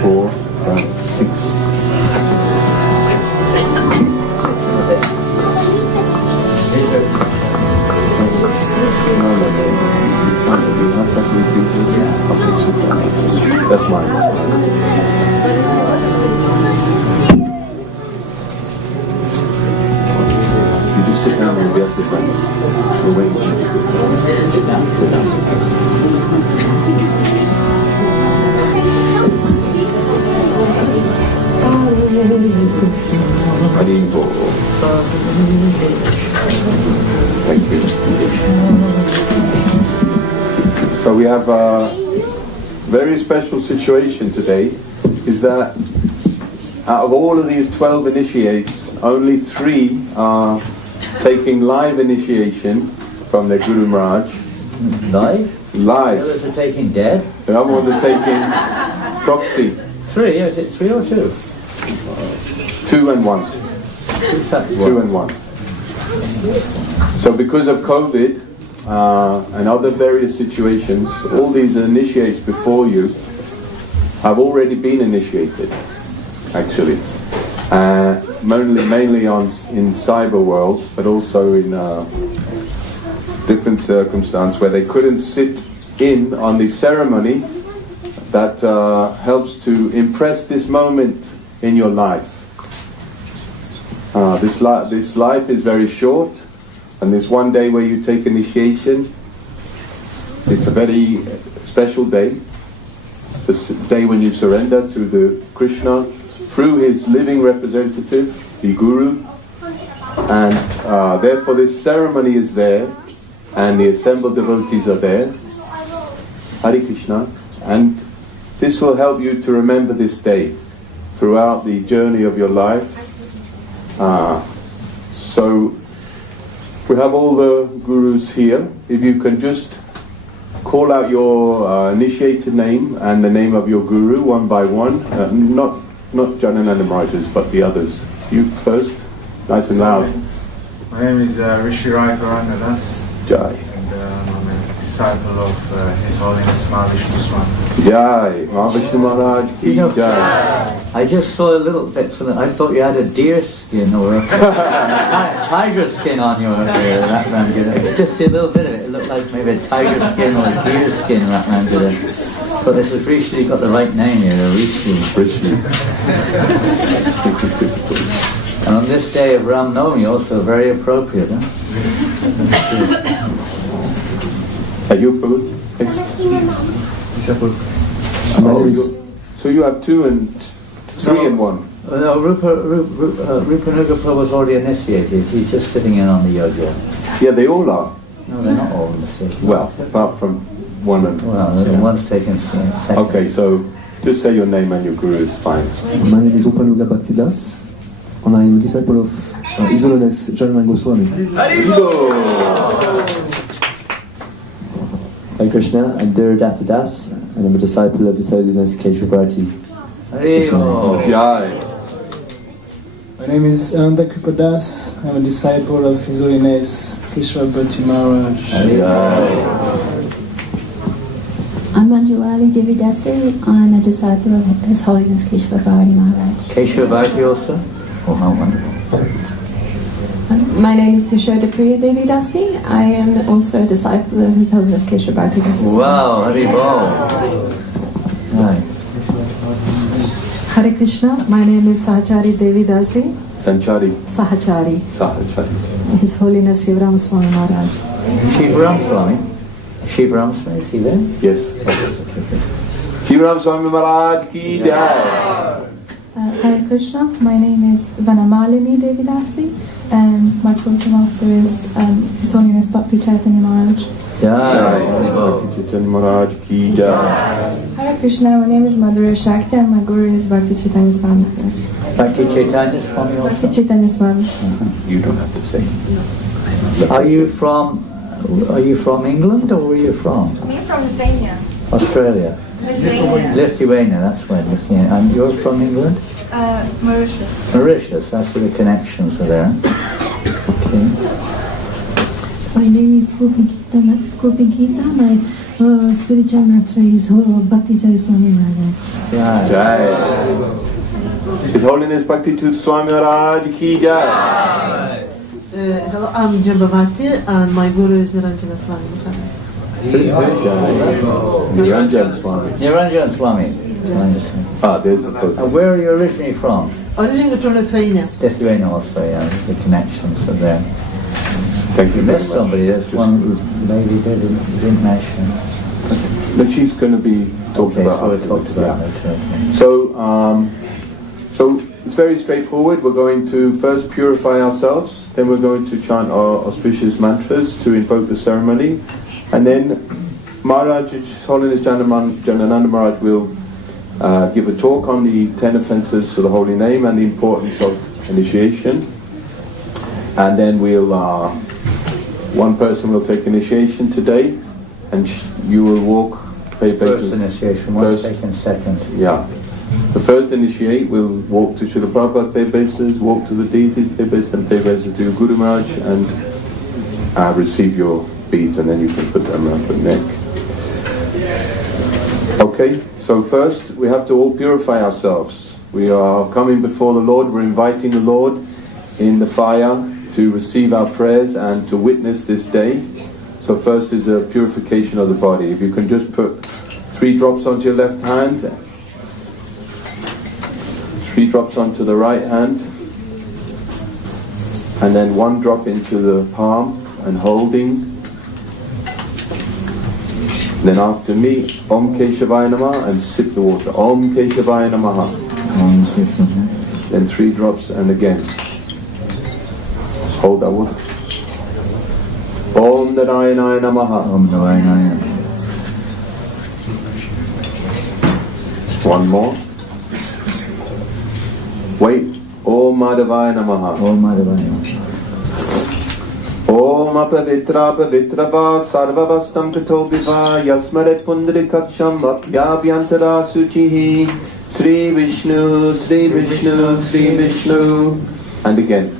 4, 5, 6. That's mine. You just sit down and yes, it's like we're waiting. Sit down. Sit down. Thank you. So we have a very special situation today, is that out of all of these 12 initiates, only 3 are taking live initiation from their Guru Maharaj. Live? Live. The others are taking dead? The other ones are taking proxy. 3? Is it 3 or 2? 2 and 1. 2 and 1. So because of COVID and other various situations, all these initiates before you have already been initiated, actually. Mainly in cyber world, but also in different circumstance where they couldn't sit in on the ceremony that helps to impress this moment in your life. This life is very short, and this one day where you take initiation, it's a very special day. It's a day when you surrender to the Krishna through his living representative, the Guru, and therefore this ceremony is there, and the assembled devotees are there. Hare Krishna, and this will help you to remember this day throughout the journey of your life. So we have all the gurus here. If you can just call out your initiated name and the name of your guru one by one, not Janananda Maharaj's, but the others. You first, nice and loud. My name is Rishi Rai Garandadas. Jai. I'm a disciple of His Holiness Mahavishnu Swami. Jai. Mahavishnu Maharaj ki Jai. I just saw a little bit, so I thought you had a deer skin or a tiger skin on your hair. I just see a little bit of it. It looked like maybe a tiger skin or a deer skin wrapped around it. But this is Rishi, got the right name here, Rishi. Rishi. And on this day of Ram Navami, also very appropriate, huh? Are you Prabhu? So you have 2 and 3 and 1. No, Rupanuga Prabhu was already initiated. He's just sitting in on the yoga. Yeah, they all are. No, they're not all initiated. Well, apart from one and... Well, one's taken second. Okay, so just say your name and your guru is fine. My name is Rupanuga Bhaktidas, and I am a disciple of His Holiness Janananda Goswami. Hare Krishna, I'm Dhiradatta Das, and I'm a disciple of His Holiness Keshava Bharati. Jai. My name is Ananda Kripadas. I'm a disciple of His Holiness Keshava Bharati Maharaj. I'm Manjuali Devidasi. I'm a disciple of His Holiness Keshava Bharati Maharaj. Keshava Bharati also? Oh, how wonderful. My name is Yashoda Priya Devi Dasi. I am also a disciple of His Holiness Keshava Bharati Das. Wow, Hari Bol. Right. Hare Krishna, my name is Sahachari Devi Dasi. Sanchari. Sahachari. Sahachari. His Holiness Shivaram Swami Maharaj. Shivaram Swami? Shivaram Swami, is he there? Yes. Shivaram Swami Maharaj ki Jai. Hare Krishna, my name is Vanamalini Devidasi, and my spiritual master is His Holiness Bhakti Chaitanya Maharaj. Jai. Bhakti Chaitanya Maharaj ki Jai. Hare Krishna, my name is Madhurya Shakti, and my guru is Bhakti Chaitanya Swami Maharaj. Bhakti Chaitanya Swami also? Bhakti Chaitanya Swami. You don't have to say. Are you from England, or where are you from? Me from Lithuania. Australia. Lithuania, that's where Lithuania. And you're from England? Mauritius. Mauritius, that's where the connections are there. Okay. My name is Gopi Gita. My spiritual mantra is Bhakti Jai Swami Maharaj. Jai. His Holiness Bhakti Tooth Swami Maharaj ki Jai. Hello, I'm Jambavati and my guru is Niranjana Swami Maharaj. Niranjan Swami. Niranjan Swami. There's the photo. Where are you originally from? Originally from Lithuania. Lithuania also, yeah. The connections are there. Thank you You very missed much. somebody. There's one lady didn't mention. But she's going to be talked Okay, about. so we afterwards, talked about yeah. it. So it's very straightforward. We're going to first purify ourselves, then we're going to chant our auspicious mantras to invoke the ceremony, and then Maharaj, His Holiness Janananda Maharaj will give a talk on the 10 offences to the holy name and the importance of initiation, and then we'll one person will take initiation today, and you will walk. First initiation, one's First. taken second. Yeah. The first initiate will walk to Srila Prabhupada pay bases, walk to the deity pay bases, and pay bases to your Guru Maharaj, and receive your beads, and then you can put them around the neck. Okay, so first we have to all purify ourselves. We are coming before the Lord, we're inviting the Lord in the fire to receive our prayers and to witness this day. So first is a purification of the body. If you can just put 3 drops onto your left hand, 3 drops onto the right hand, and then 1 drop into the palm and holding. Then after me, Om Keshavaya Namaha, and sip the water. Om Keshavaya Namaha. Then 3 drops and again. Just hold that water. Om Narayana Namaha. Om Narayana. 1 more. Wait. Om Madhavaya Namaha. Om Madhavaya. Om Apavitra Pavitrava Sarvavastam Katobiva Yasmaret Pundarikaksham Apyavyantara Suchihi Sri Vishnu, Sri Vishnu, Sri Vishnu. And again.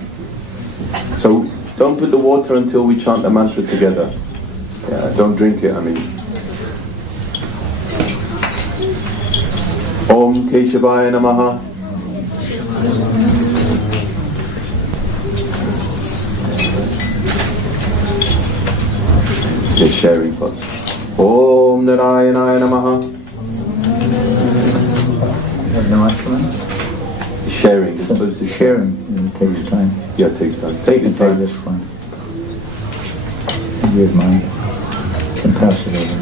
So don't put the water until we chant the mantra together. Yeah, don't drink it, I mean. Om Keshavaya Namaha. The sharing pots. Om Narayana Namaha. No ashram? Sharing. It's supposed to Sharing takes time. Yeah, it takes time. You Take can your take time. this one. Here's mine. Can pass it over.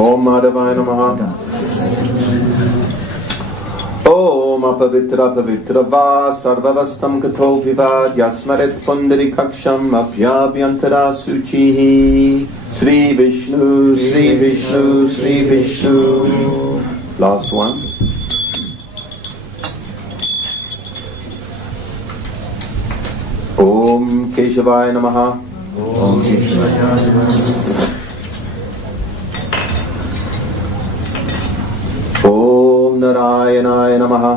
Om Madhavaya Namaha. Om Apavitra Pavitra Va Sarvavastam Kato Vivad Yasmaret Pundari Kaksham Apyavyantara Suchihi Sri Vishnu, Sri Vishnu, Sri Vishnu. Last one. Om Keshavaya Namaha. Om Keshavaya. Om Narayana Namaha.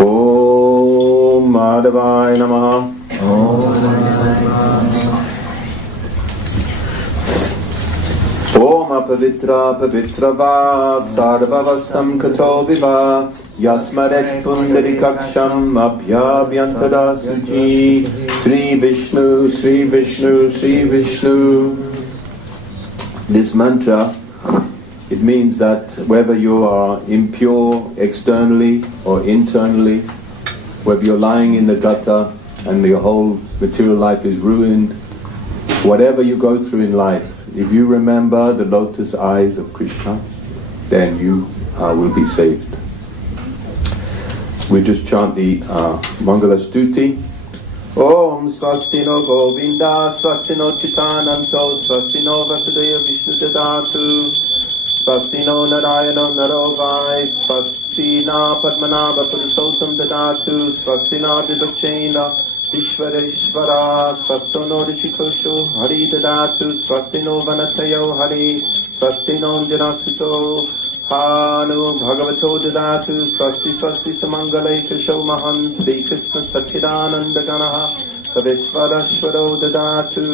Om Madhavaya Namaha. Om Apavitra Pavitra Va Sarvavastam Kato Viva Yasmaret Pundarikaksham Abhyavyantara Suchi Sri Vishnu, Sri Vishnu, Sri Vishnu. This mantra, it means that whether you are impure externally or internally, whether you're lying in the gutter and your whole material life is ruined, whatever you go through in life, if you remember the lotus eyes of Krishna, then you will be saved. We just chant the Mangala Stuti. Om Swastino Govinda, Swastino Chitananto, Swastino Vasudaya Vishnu Dadatu, Swastino Narayana Narovai, Swastina Padmanabha Purushotam Dadatu, Swastina Vivachena Ishvareshvara, Swastono Rishikosho Hari Dadatu, Swastino Vanatayo Hari, Swastino Janasuto Hanu Bhagavato Dadatu, Swasti Swasti Samangalai Krisho Mahan Sri Krishna Satchidananda Ganaha Savishvarashvaro dadatu.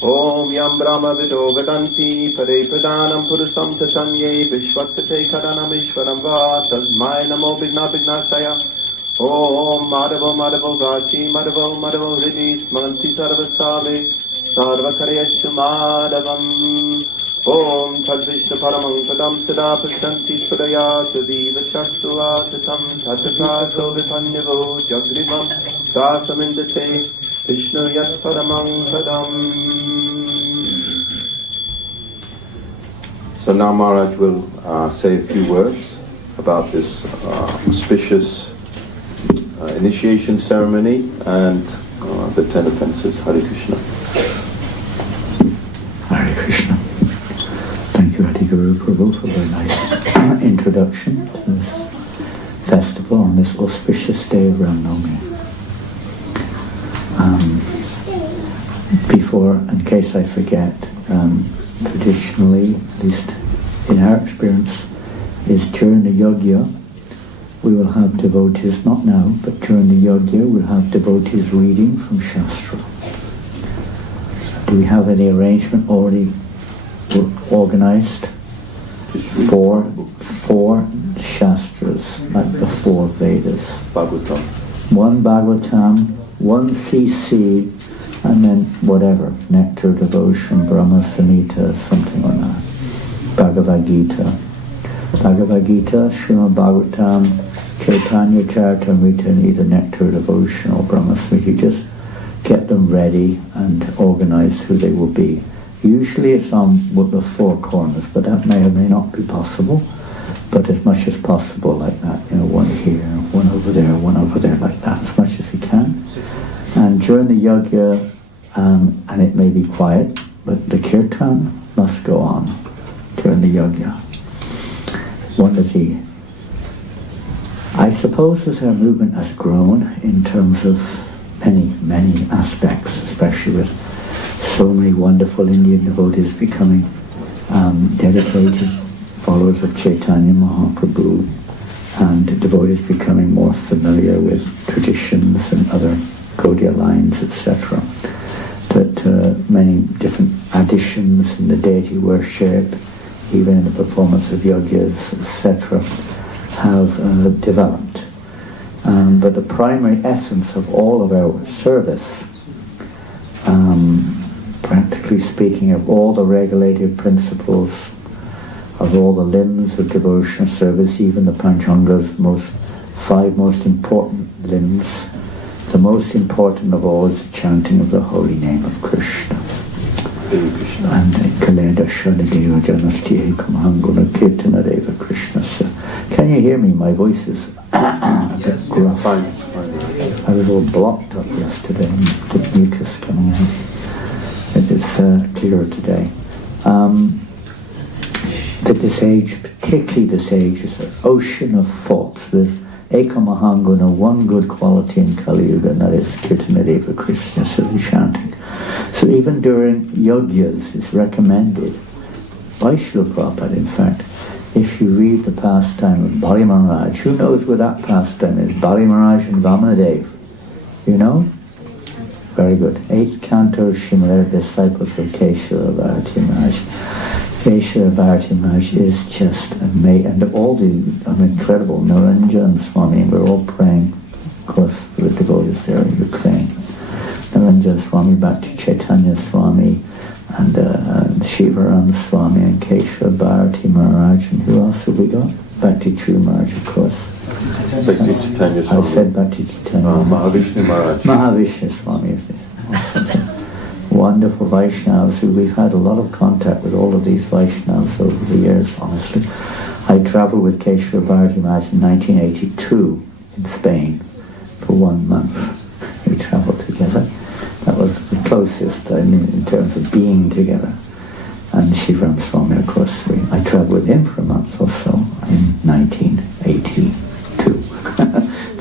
Om Yam Brahma Vido Vedanti Pare Pradhanam Purusam Tatanye Vishwatate Karanam Ishvaram Va Tasmai Namo Vigna Vignashaya. Om Madhavo Madhavo Gachi Madhavo Madhavo Hridhi Smanti Sarvasave Sarvakaryachu Madhavam. Om Tadvishnu Paramam Padam Sada Pashanti Sudaya Tadiva Chaksua Tatam Tatakaso Vipanyavo Jagrivam Sasamindate Vishnu Yat Paramam Padam. So now Maharaj will say a few words about this auspicious initiation ceremony and the 10 offenses. Hare Krishna. Hare Krishna. Thank you, Adi Guru Prabhu, for a very nice introduction to this festival on this auspicious day of Ramnavami. Before, in case I forget, traditionally, at least in our experience, is during the yajna, we will have devotees, not now, but during the yajna, we'll have devotees reading from Shastra. Do we have any arrangement already organized for Shastras, like the 4 Vedas? Bhagavatam. 1 Bhagavatam, 1 CC, and then whatever, Nectar, Devotion, Brahma Samhita, something like that. Bhagavad Gita, Srimad Bhagavatam, Chaitanya Charitamrita, and either Nectar, Devotion, or Brahma Samhita. Just get them ready and organize who they will be. Usually it's on with the 4 corners, but that may or may not be possible. But as much as possible like that, one here, one over there, like that, as much as we can. And during the yajna, and it may be quiet, but the kirtan must go on during the yajna. I suppose as our movement has grown in terms of many aspects, especially with so many wonderful Indian devotees becoming dedicated followers of Chaitanya Mahaprabhu, and devotees becoming more familiar with traditions and other Gaudiya lines, etc. That many different additions in the deity worship, even in the performance of yajnas, etc., have developed. But the primary essence of all of our service, practically speaking, of all the regulated principles, of all the limbs of devotional service, even the Panchanga's 5 most important limbs, the most important of all is the chanting of the holy name of Krishna. And Kaleda Shanadeva Janasti Kamahanguna Kirtana Deva Krishna. Can you hear me? My voice is a bit gruff. I was all blocked up yesterday and the mucus coming out. It's clearer today. That this age, particularly this age, is an ocean of faults. There's Ekamahanguna, one good quality in Kali Yuga, and that is Kirtana Deva Krishna, so the chanting. So even during yajnas, it's recommended by Srila Prabhupada, in fact, if you read the pastime of Bali Maharaj, who knows what that pastime is? Bali Maharaj and Vamanadev. You know? Very good. 8th canto, Shimala, disciples of Keshava Bharati Maharaj. Keshava Bharati Maharaj is just amazing. And all the incredible Naranjan Swami, we're all praying, of course, for the devotees there in Ukraine. Naranjan Swami, Bhakti Chaitanya Swami, and Shivaram Swami, and Keshava Bharati Maharaj, and who else have we got? Bhakti True Maharaj, of course. Bhakti Chaitanya Swami. I said Bhakti Chaitanya. Mahavishnu Maharaj. Mahavishnu Swami. Awesome. Wonderful Vaishnavas, who we've had a lot of contact with all of these Vaishnavas over the years, honestly. I travelled with Keshava Bharati Maharaj in 1982 in Spain for 1 month. We travelled together. That was the closest, in terms of being together. And Shivaram Swami, of course, I travelled with him for a month or so in 1982.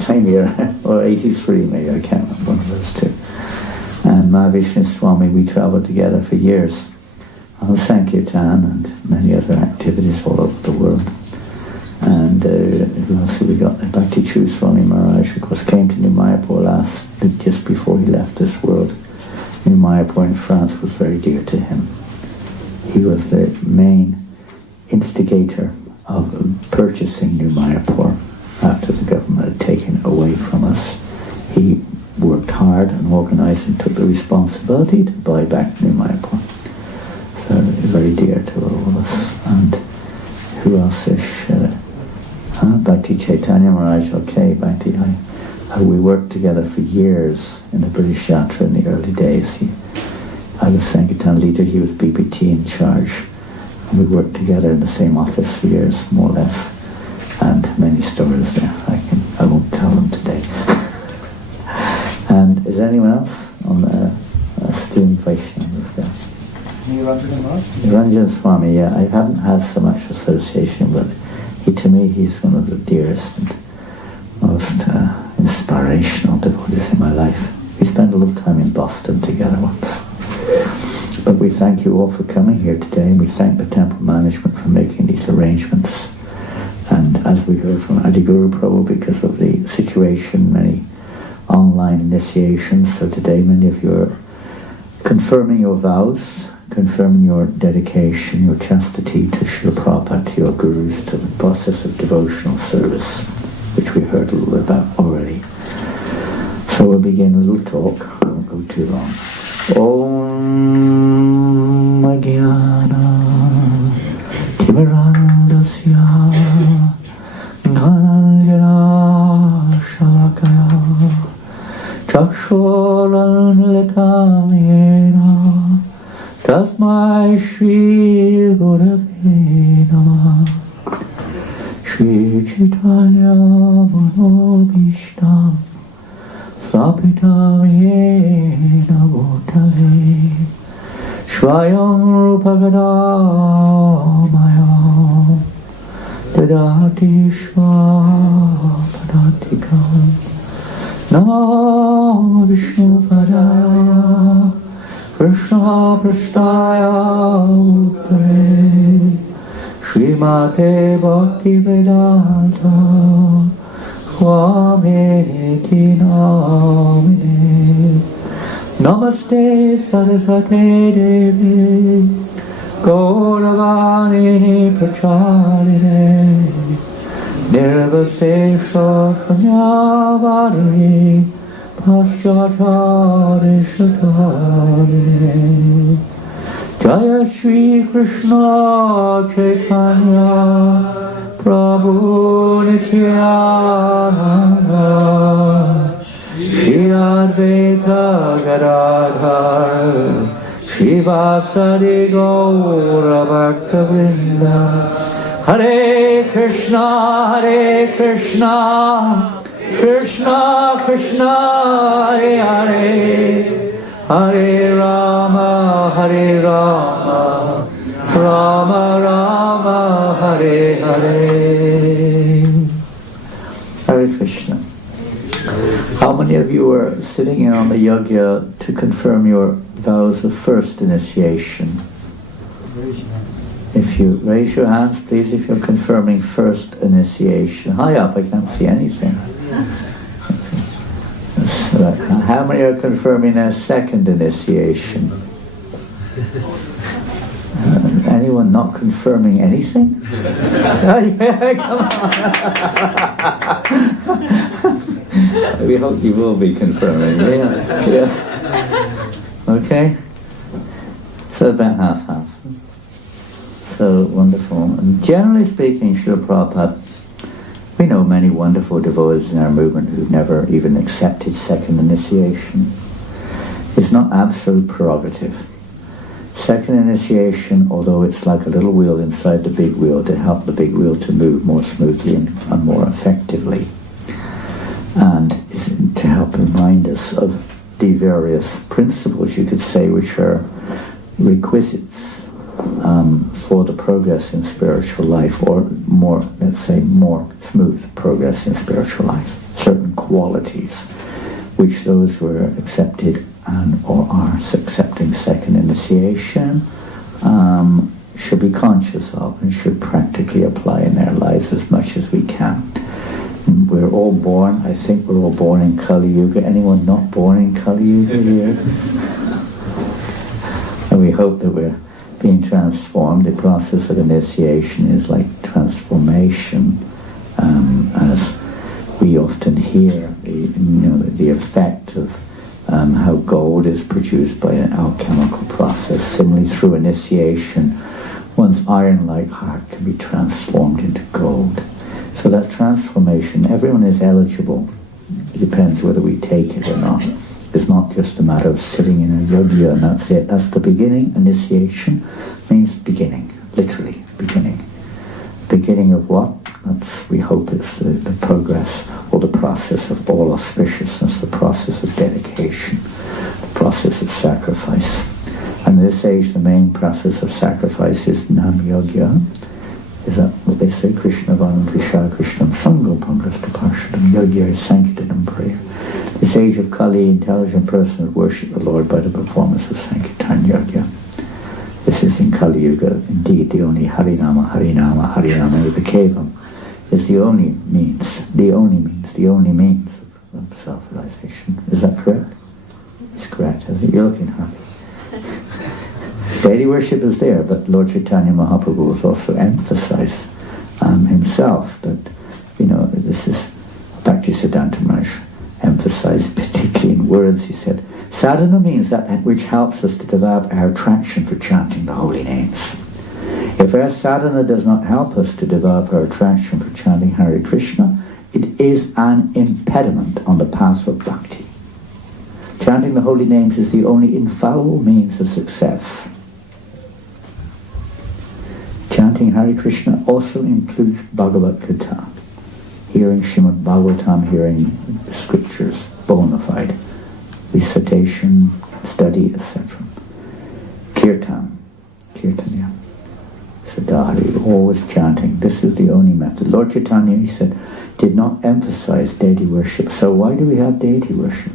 Same year, or 83 maybe, I can't remember, one of those two. And Mahavishnu Swami, we travelled together for years on Sankirtan and many other activities all over the world. And who else have we got? Bhakti Swami Maharaj, of course, came to New Mayapur just before he left this world. New Mayapur in France was very dear to him. He was the main instigator of purchasing New Mayapur after the government had taken it away from us. He worked hard and organised and took the responsibility to buy back New Mayapur. So very dear to all of us. And who else is? Bhakti Chaitanya Maharaj. Okay, Bhakti. We worked together for years in the British Yatra in the early days. I was Sankirtan leader, he was BBT in charge. And we worked together in the same office for years, more or less. And many stories there. I won't tell them today. And is there anyone else on the esteemed Vaishnavas there? Niranjan Swami, yeah. I haven't had so much association, but to me he's one of the dearest and most inspirational devotees in my life. We spent a little time in Boston together once. But we thank you all for coming here today, and we thank the temple management for making these arrangements. And as we heard from Adi Guru Prabhu, because of the situation, many online initiations. So today many of you are confirming your vows, confirming your dedication, your chastity to Srila Prabhupada, to your gurus, to the process of devotional service, which we heard a little bit about already. So we'll begin a little talk, we won't go too long. Om Jnana Timirandasya Dhananjana Shalakaya Chakshuram Militam Yena Tasmai Shri Gurave Namah Shri Chaitanya Manobhishtam Sapitam Yena Bhutale Swayam Rupagadamaya Dadati Swapadhatikam Namo Vishnu Padaya Krishna Prasthaya Uttare Srimate Bhakti Vedanta Swamiti Namine Namaste Saraswate Devi Gauravani Pracharine Nirvasesha Sanyavani Paschachari Shatari Jaya Shri Krishna Chaitanya Prabhu Nityananda Shri Advaita Gadadhar Shivasadi Gaura Bhakta-vrinda Hare Krishna Krishna Krishna Hare Hare Hare Rama Rama Rama Hare Hare. Hare Krishna. How many of you are sitting in on the yajna to confirm your vows of first initiation? If you raise your hands, please, if you're confirming first initiation. High up, I can't see anything. How many are confirming their second initiation? Anyone not confirming anything? Yeah, come on. We hope you will be confirming. Yeah. Okay. So about half. So wonderful. And generally speaking, Srila Prabhupada, we know many wonderful devotees in our movement who've never even accepted second initiation. It's not absolute prerogative. Second initiation, although it's like a little wheel inside the big wheel to help the big wheel to move more smoothly and more effectively, and to help remind us of the various principles, you could say, which are requisites for the progress in spiritual life, or more, let's say, more smooth progress in spiritual life. Certain qualities which those who are accepted and or are accepting second initiation should should be conscious of and should practically apply in their lives as much as we can. We're all born, I think we're all born in Kali Yuga. Anyone not born in Kali Yuga here? And we hope that we're being transformed. The process of initiation is like transformation, as we often hear the effect of how gold is produced by an alchemical process. Similarly, through initiation, one's iron-like heart can be transformed into gold. So that transformation, everyone is eligible. It depends whether we take it or not. It's not just a matter of sitting in a yogya and that's it. That's the beginning. Initiation means beginning, literally beginning. Beginning of what? That's, we hope it's the progress or the process of all auspiciousness, the process of dedication, the process of sacrifice. And in this age, the main process of sacrifice is Nam-yogya. Is that what they say? Krishna Vanam Visha Krishnam Sango Pangrasta Parshadam Yogya is Sankirtanam prayer. This age of Kali, intelligent persons worship the Lord by the performance of Sankirtan Yogya. This is in Kali Yuga, indeed, the only Harinama, Harinama, Harinama Eva Kevam is the only means of self-realization. Is that correct? It's correct. You're looking happy. Deity worship is there, but Lord Chaitanya Mahaprabhu has also emphasized himself that, this is Bhaktisiddhanta Maharaj emphasized particularly in words. He said, sadhana means that which helps us to develop our attraction for chanting the holy names. If our sadhana does not help us to develop our attraction for chanting Hare Krishna, it is an impediment on the path of bhakti. Chanting the holy names is the only infallible means of success. Chanting Hare Krishna also includes Bhagavad Gita, hearing Srimad Bhagavatam, hearing the scriptures, bona fide, recitation, study, etc. Kirtan, yeah. Sadhari, always chanting. This is the only method. Lord Chaitanya, he said, did not emphasize deity worship. So why do we have deity worship?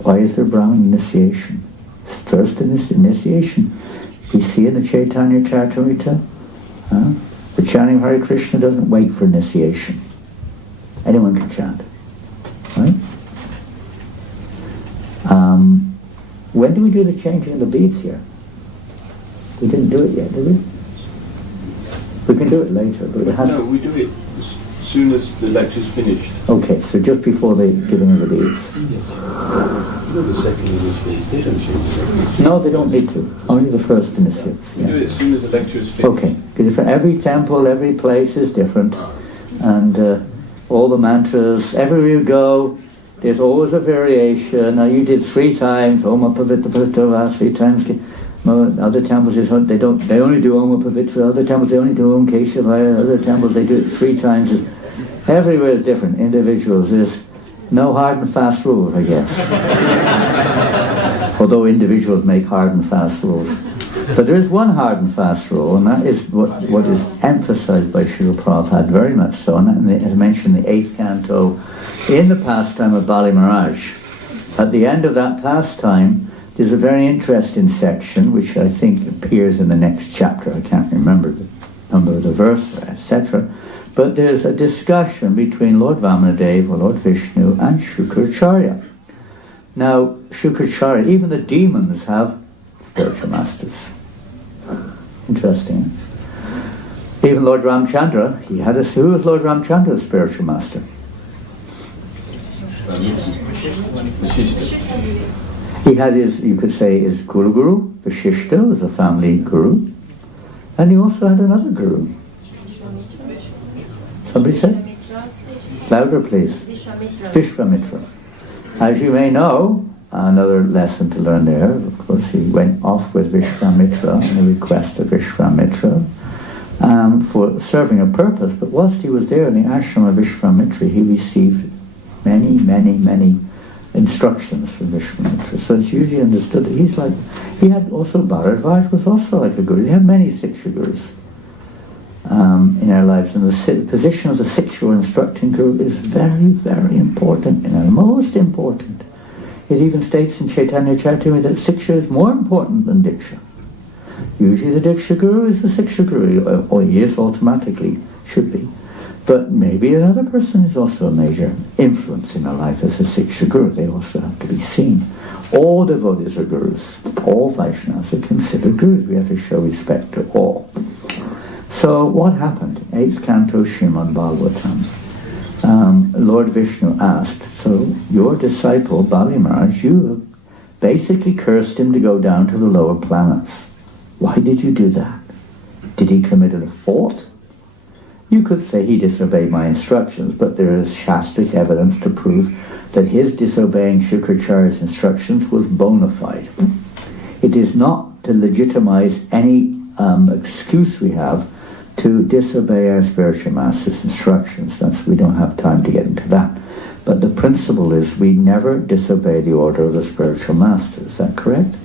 Why is there Brahman initiation? First in this initiation, we see in the Chaitanya Charitamrita, the chanting Hare Krishna doesn't wait for initiation. Anyone can chant. Right? When do we do the changing of the beads here? We didn't do it yet, did we? We can do it later, but it has No, we do it as soon as the lecture's finished. Okay, so just before the giving of the beads. Yes. The second initiates, they don't change the No, they don't need to. Only the first initiates. We do it as soon as the lecture is finished. Okay, because every temple, every place is different, and all the mantras, everywhere you go, there's always a variation. Now you did 3 times, Om Pavitra Pavitra, 3 times. Other temples they only do Om Pavitra. Other temples they only do Om Keshavaya. Other temples they do it 3 times. Everywhere is different. Individuals, there's no hard and fast rules, I guess. Although individuals make hard and fast rules. But there is one hard and fast rule, and that is what is emphasized by Srila Prabhupada very much so, and that is mentioned in the 8th canto in the pastime of Bali Maharaj. At the end of that pastime, there's a very interesting section, which I think appears in the next chapter. I can't remember the number of the verse, etc. But there's a discussion between Lord Vamanadeva, Lord Vishnu, and Shukracharya. Now, Shukracharya, even the demons have spiritual masters. Interesting. Even Lord Ramchandra, who was Lord Ramchandra's spiritual master? He had you could say, his Guru, Vashishta was a family guru. And he also had another guru. Somebody said? Louder, please. Vishwamitra. As you may know, another lesson to learn there, of course, he went off with Vishwamitra on the request of Vishwamitra for serving a purpose, but whilst he was there in the ashram of Vishwamitra, he received many, many, many instructions from Vishwamitra. So it's usually understood that he had also Bharadvaj was also like a guru. He had many Siksha gurus in our lives, and the position of the Siksha or instructing guru is very, very important, most important. It even states in Chaitanya Charitamrita that Siksha is more important than Diksha. Usually the Diksha Guru is the Siksha Guru, or he is automatically, should be. But maybe another person is also a major influence in our life as a Siksha Guru. They also have to be seen. All devotees are gurus. All Vaishnavas are considered gurus. We have to show respect to all. So what happened? 8th canto Srimad Bhagavatam. Lord Vishnu asked, so your disciple Bali Maharaj, you have basically cursed him to go down to the lower planets. Why did you do that? Did he commit a fault? You could say he disobeyed my instructions, but there is Shastric evidence to prove that his disobeying Shukracharya's instructions was bona fide. It is not to legitimize any excuse we have to disobey our spiritual master's instructions. We don't have time to get into that. But the principle is we never disobey the order of the spiritual master. Is that correct?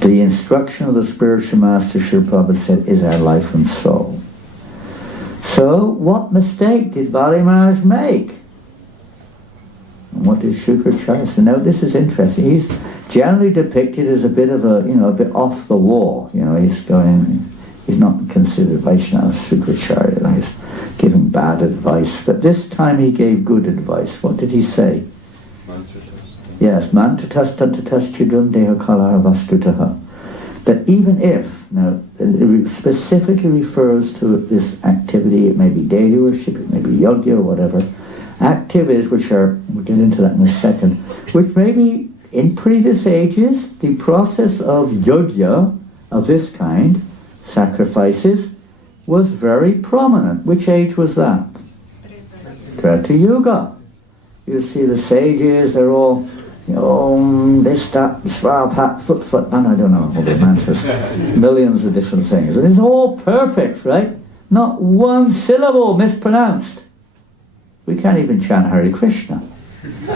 The instruction of the spiritual master, Srila Prabhupada said, is our life and soul. So, what mistake did Bali Maharaj make? And what did Shukracharya say? Now, this is interesting. He's generally depicted as a bit of a bit off the wall. He's not considered Vaishnava Shukracharya. He's giving bad advice. But this time he gave good advice. What did he say? Yes, mantratas tantatas chidum deha kalara vastutaha. That even if, now it specifically refers to this activity, it may be deity worship, it may be yogya or whatever, activities which are, we'll get into that in a second, which maybe in previous ages, the process of yogya of this kind, sacrifices, was very prominent. Which age was that? Treta Yuga. You see the sages, they're all, this, that, swab, hat, foot, man, I don't know all the mantras. Millions of different things. And it's all perfect, right? Not one syllable mispronounced. We can't even chant Hare Krishna,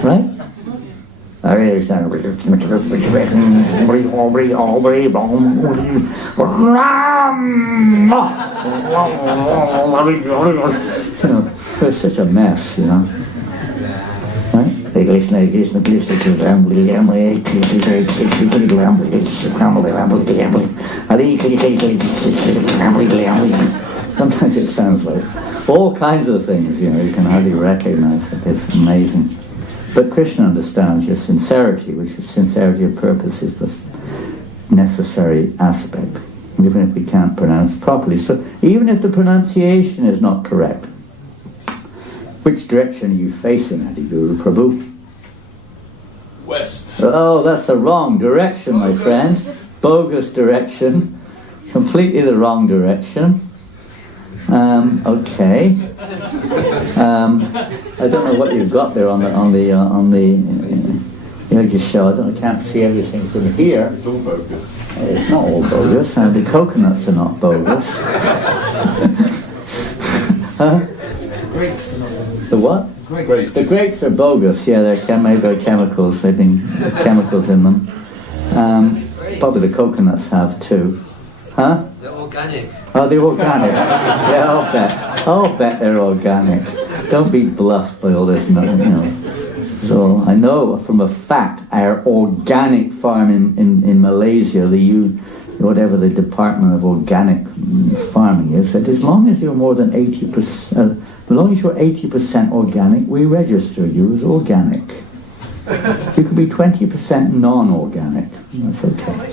right? Hare Krishna, it's such a mess, right? Krishna, Krishna, Krishna, sometimes it sounds like all kinds of things, you can hardly recognize it. It's amazing. But Krishna understands your sincerity, which is sincerity of purpose is the necessary aspect, even if we can't pronounce properly. So even if the pronunciation is not correct, which direction are you facing, Adi Guru Prabhu? West. Oh, that's the wrong direction, my friend. Bogus direction. Completely the wrong direction. Okay. I don't know what you've got there on the yoga show. I can't see everything from here. It's all bogus. It's not all bogus. The coconuts are not bogus. Huh? The what? Grapes. The grapes are bogus. Yeah, they're made by chemicals. They've been chemicals in them. Probably the coconuts have too. Huh? They're organic. Oh, they're organic. Yeah, I'll bet they're organic. Don't be bluffed by all this, So I know from a fact our organic farm in Malaysia, whatever the Department of Organic Farming is, that as long as you're more than 80%, as long as you're 80% organic, we register you as organic. You could be 20% non-organic. That's okay.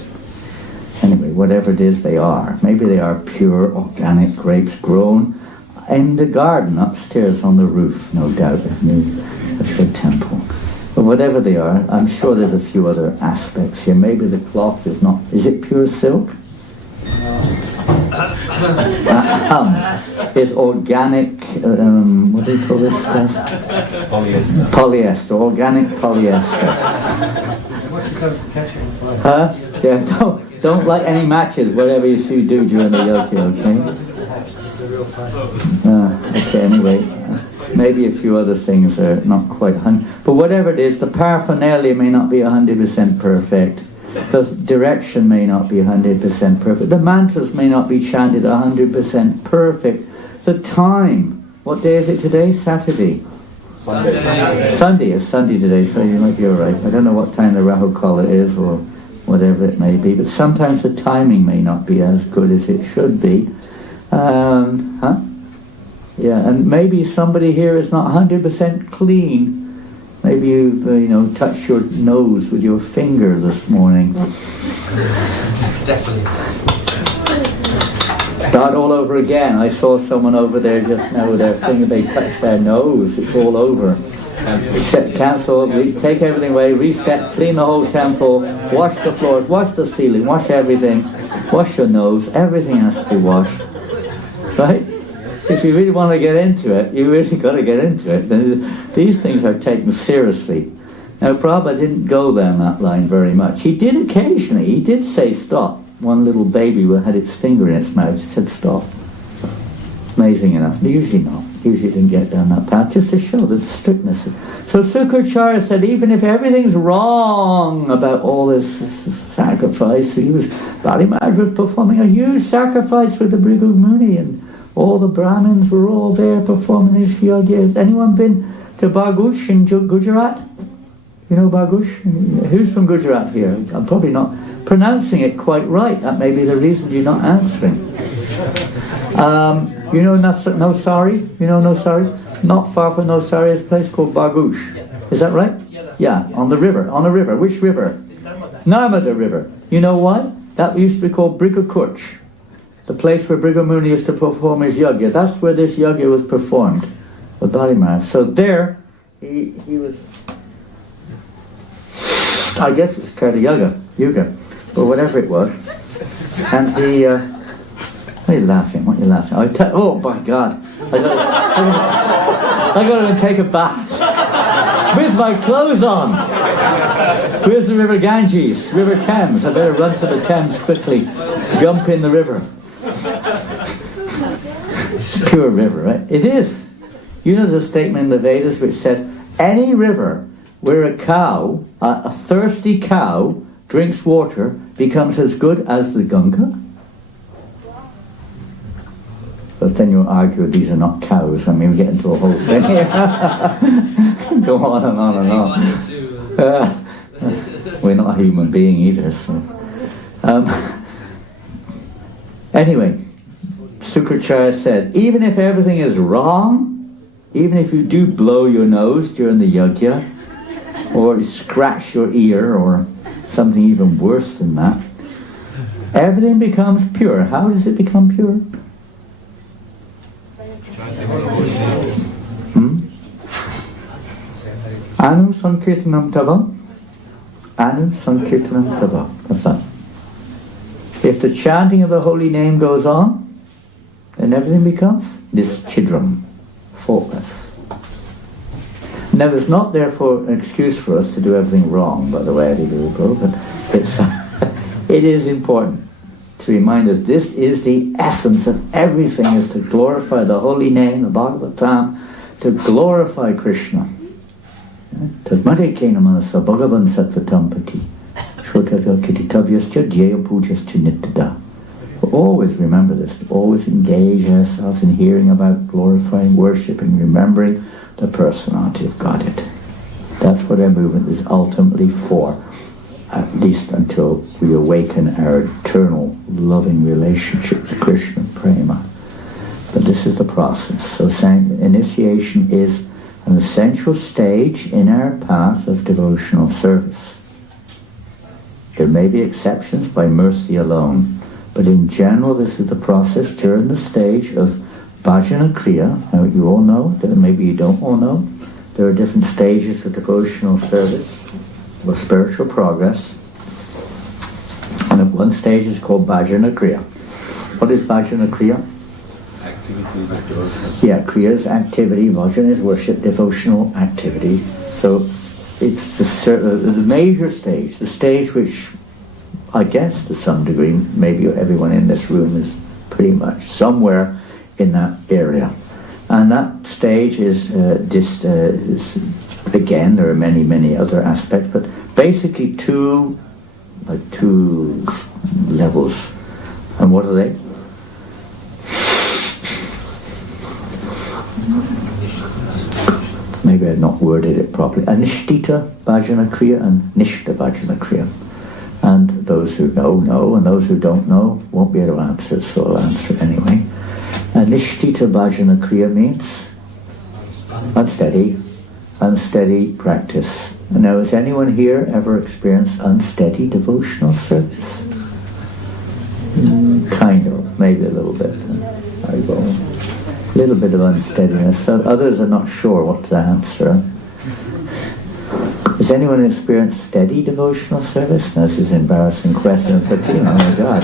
Anyway, whatever it is they are. Maybe they are pure organic grapes grown in the garden upstairs on the roof, no doubt, of the temple. But whatever they are, I'm sure there's a few other aspects here. Maybe the cloth is not... Is it pure silk? Is organic... what do you call this stuff? Polyester. Polyester. Organic polyester. Huh? Yeah, don't light any matches, whatever you do during the yoga, okay? Okay, anyway. Maybe a few other things are not quite 100%. But whatever it is, the paraphernalia may not be 100% perfect. The direction may not be 100% perfect. The mantras may not be chanted 100% perfect. The time. What day is it today? Saturday. Sunday. It's Sunday today, so you might be alright. I don't know what time the Rahu Kala is or whatever it may be. But sometimes the timing may not be as good as it should be. Yeah, and maybe somebody here is not 100% clean. Maybe you've, touched your nose with your finger this morning. Definitely. Start all over again. I saw someone over there just now with their finger, they touched their nose. It's all over. Cancel, take everything away, reset, clean the whole temple, wash the floors, wash the ceiling, wash everything, wash your nose, everything has to be washed. Right? If you really want to get into it, you really got to get into it. These things are taken seriously. Now, Prabhupada didn't go down that line very much. He did occasionally. He did say stop. One little baby had its finger in its mouth. He said stop. Amazing enough. Usually not. Usually didn't get down that path, just to show the strictness. So Sukracharya said, even if everything's wrong about all this sacrifice, Bali Maharaj was performing a huge sacrifice with the Bhrigu Muni, and all the Brahmins were all there performing this yajna. Has anyone been to Bagush in Gujarat? You know Bagush? Who's from Gujarat here? I'm probably not pronouncing it quite right. That may be the reason you're not answering. You know Nosari? You know Nosari? Not far from Nosari is a place called Bagush. Is that right? Yeah, on the river. On a river. Which river? Narmada River. You know why? That used to be called Bhrigu Kuch. The place where Bhrigu Muni used to perform his yajna. That's where this yajna was performed with Bali Maharaj. So there, he was, I guess it's called a yoga, or whatever it was. And he, what are you laughing? What are you laughing? Oh my God! I got to take a bath with my clothes on. Where's the River Ganges? River Thames. I better run to the Thames quickly. Jump in the river. Pure river, right? It is. You know the statement in the Vedas which says, any river where a cow, a thirsty cow, drinks water becomes as good as the Ganga? But then you'll argue these are not cows. I mean, we get into a whole thing here. Go on and on and on. We're not a human being either, so. Anyway, Sukracharya said, even if everything is wrong, even if you do blow your nose during the yajna, or scratch your ear, or something even worse than that, everything becomes pure. How does it become pure? Anu Sankirtanam Tava. Anu Sankirtanam Tava. What's that? If the chanting of the holy name goes on, then everything becomes nischidram, faultless. Now, it's not therefore an excuse for us to do everything wrong, by the way, but it is important to remind us this is the essence of everything, is to glorify the holy name, the Bhagavatam, to glorify Krishna. Tasmade kena manasa bhagavan sattvatampati shotavya kititavyascha jaya pujascha nittada. Always remember this, to always engage ourselves in hearing about, glorifying, worshipping, remembering the personality of Godhead. That's what our movement is ultimately for, at least until we awaken our eternal loving relationship to Krishna Prema. But this is the process. So initiation is an essential stage in our path of devotional service. There may be exceptions by mercy alone, but in general this is the process during the stage of Bhajana Kriya. Now you all know, maybe you don't all know, there are different stages of devotional service or spiritual progress. And at one stage is called Bhajana Kriya. What is Bhajana Kriya? Activities of devotion. Yeah, Kriya is activity, Bhajana is worship, devotional activity. So it's the major stage, the stage which I guess to some degree, maybe everyone in this room is pretty much somewhere in that area. And that stage is again, there are many, many other aspects, but basically two levels. And what are they? Maybe I've not worded it properly. Anishtita Bhajana Kriya and Nishta Bhajana Kriya. And those who know, and those who don't know won't be able to answer, so I'll answer anyway. Nishtita bhajana kriya means unsteady practice. Now, has anyone here ever experienced unsteady devotional service? Kind of, maybe a little bit. There you go. A little bit of unsteadiness. So others are not sure what to answer. Has anyone experienced steady devotional service? No, this is an embarrassing question for Tina. Oh my God!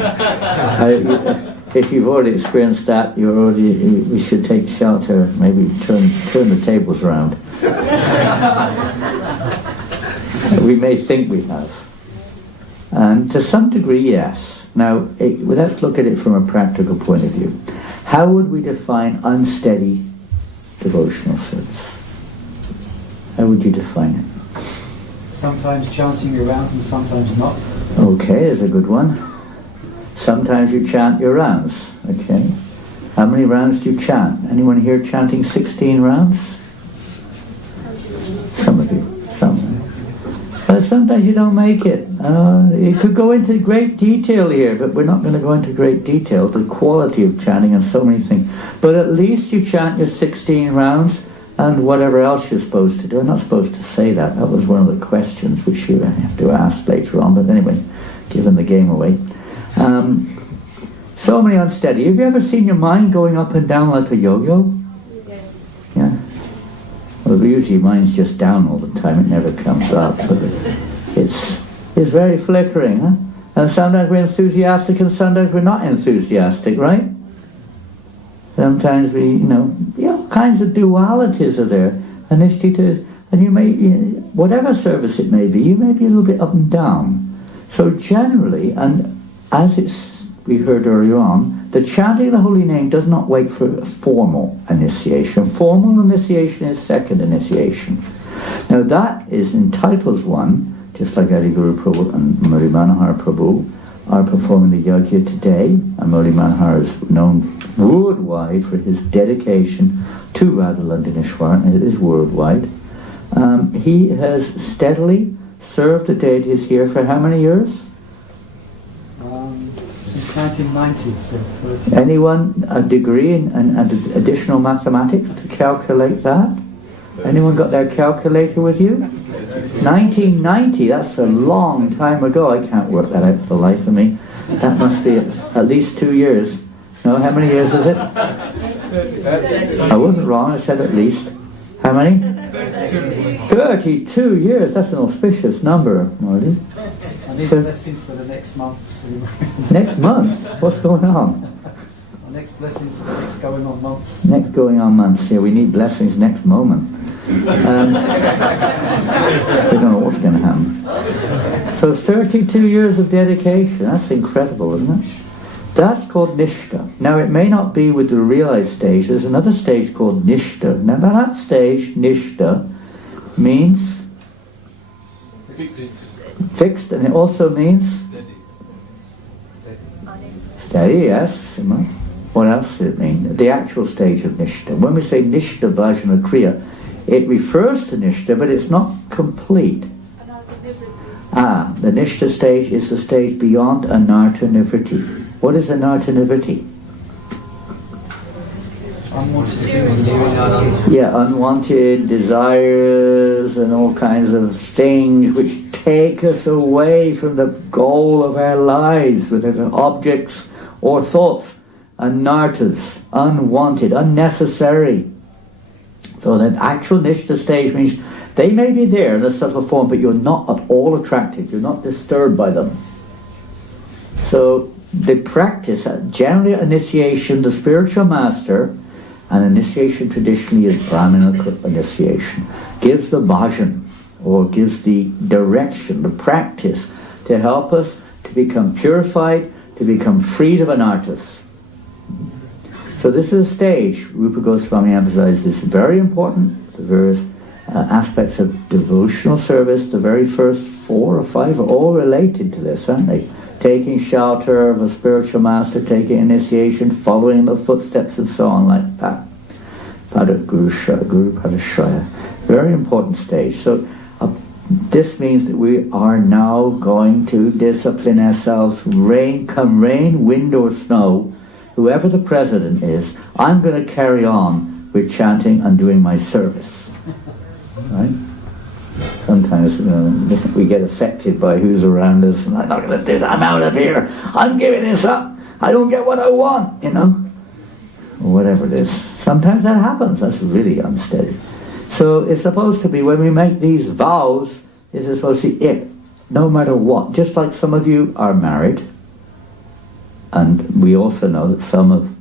If you've already experienced that, we should take shelter. Maybe turn the tables around. We may think we have, and to some degree, yes. Now, let's look at it from a practical point of view. How would we define unsteady devotional service? How would you define it? Sometimes chanting your rounds and sometimes not. Okay, there's a good one. Sometimes you chant your rounds. Okay. How many rounds do you chant? Anyone here chanting 16 rounds? Some of you. Some. But sometimes you don't make it. You could go into great detail here, but we're not going to go into great detail. The quality of chanting and so many things. But at least you chant your 16 rounds and whatever else you're supposed to do. I'm not supposed to say that. That was one of the questions which you have to ask later on. But anyway, giving the game away. So many unsteady. Have you ever seen your mind going up and down like a yo-yo? Yes. Yeah. Well, usually mine's just down all the time. It never comes up. But it's very flickering, huh? And sometimes we're enthusiastic and sometimes we're not enthusiastic, right? Sometimes all kinds of dualities are there. And you may, whatever service it may be, you may be a little bit up and down. So generally, and as we heard earlier on, the chanting of the holy name does not wait for a formal initiation. Formal initiation is second initiation. Now that entitles one, just like Adi Guru Prabhu and Murli Manohar Prabhu are performing the yajna today, and Murli Manohar is known worldwide for his dedication to Radha Londoneshwar, and it is worldwide. He has steadily served the deities here for how many years? Since 1990, so 30. Anyone a degree in additional mathematics to calculate that? Anyone got their calculator with you? 1990, that's a long time ago. I can't work that out for the life of me. That must be at least 2 years. No, how many years is it? I wasn't wrong, I said at least. How many? 32 years, that's an auspicious number, Marty. I need blessings for the next month. Next month? What's going on? Our next blessings for the next going on months. Next going on months, yeah, we need blessings next moment. We don't know what's going to happen. So 32 years of dedication, that's incredible, isn't it? That's called Nishta. Now it may not be with the realized stage, there's another stage called Nishta. Now that stage, Nishta, means fixed, and it also means steady, yes. What else does it mean? The actual stage of Nishta. When we say Nishta Bhajana Kriya, it refers to Nishta, but it's not complete. The Nishta stage is the stage beyond Anartha Nivriti. What is Anartha Nivriti? Unwanted desires and all kinds of things which take us away from the goal of our lives, whether they're objects or thoughts. Anarthas, unwanted, unnecessary. So the actual Nishta stage means they may be there in a subtle form, but you're not at all attracted, you're not disturbed by them. So the practice, generally initiation, the spiritual master, and initiation traditionally is Brahmana initiation, gives the bhajan, or gives the direction, the practice, to help us to become purified, to become freed of anarthas. So this is a stage. Rupa Goswami emphasizes this very important. The various aspects of devotional service, the very first 4 or 5 are all related to this, aren't they? Taking shelter of a spiritual master, taking initiation, following the footsteps and so on like that. Guru Padashraya. Very important stage. So This means that we are now going to discipline ourselves, come rain, wind or snow, whoever the president is, I'm going to carry on with chanting and doing my service. Right? Sometimes we get affected by who's around us, and I'm not going to do that, I'm out of here, I'm giving this up, I don't get what I want, or whatever it is. Sometimes that happens, that's really unsteady. So it's supposed to be, when we make these vows, it's supposed to be it, no matter what. Just like some of you are married, and we also know that some have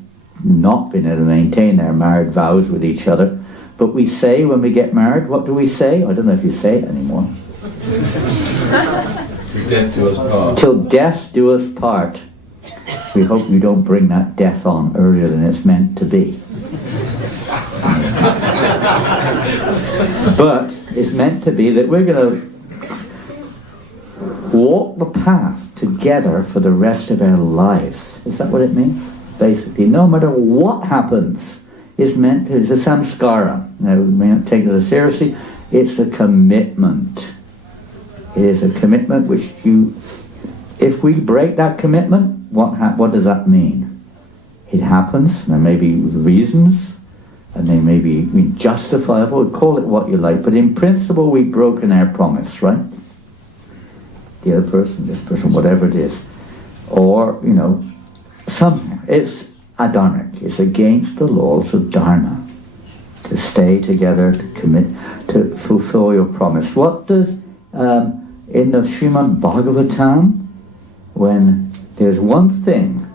not been able to maintain their married vows with each other. But we say when we get married, what do we say? I don't know if you say it anymore. Till death do us part. Till death do us part. We hope you don't bring that death on earlier than it's meant to be. But it's meant to be that we're going to walk the path together for the rest of our lives. Is that what it means? Basically, no matter what happens, it's meant to, it's a samskara. Now, we may not take it as seriously. It's a commitment. It is a commitment which if we break that commitment, what does that mean? It happens. There may be reasons, and they may be justifiable. Call it what you like, but in principle, we've broken our promise, right? The other person, this person, whatever it is, or somehow it's adharmic. It's against the laws of Dharma to stay together, to commit, to fulfill your promise. What does in the Srimad Bhagavatam, when there's one thing,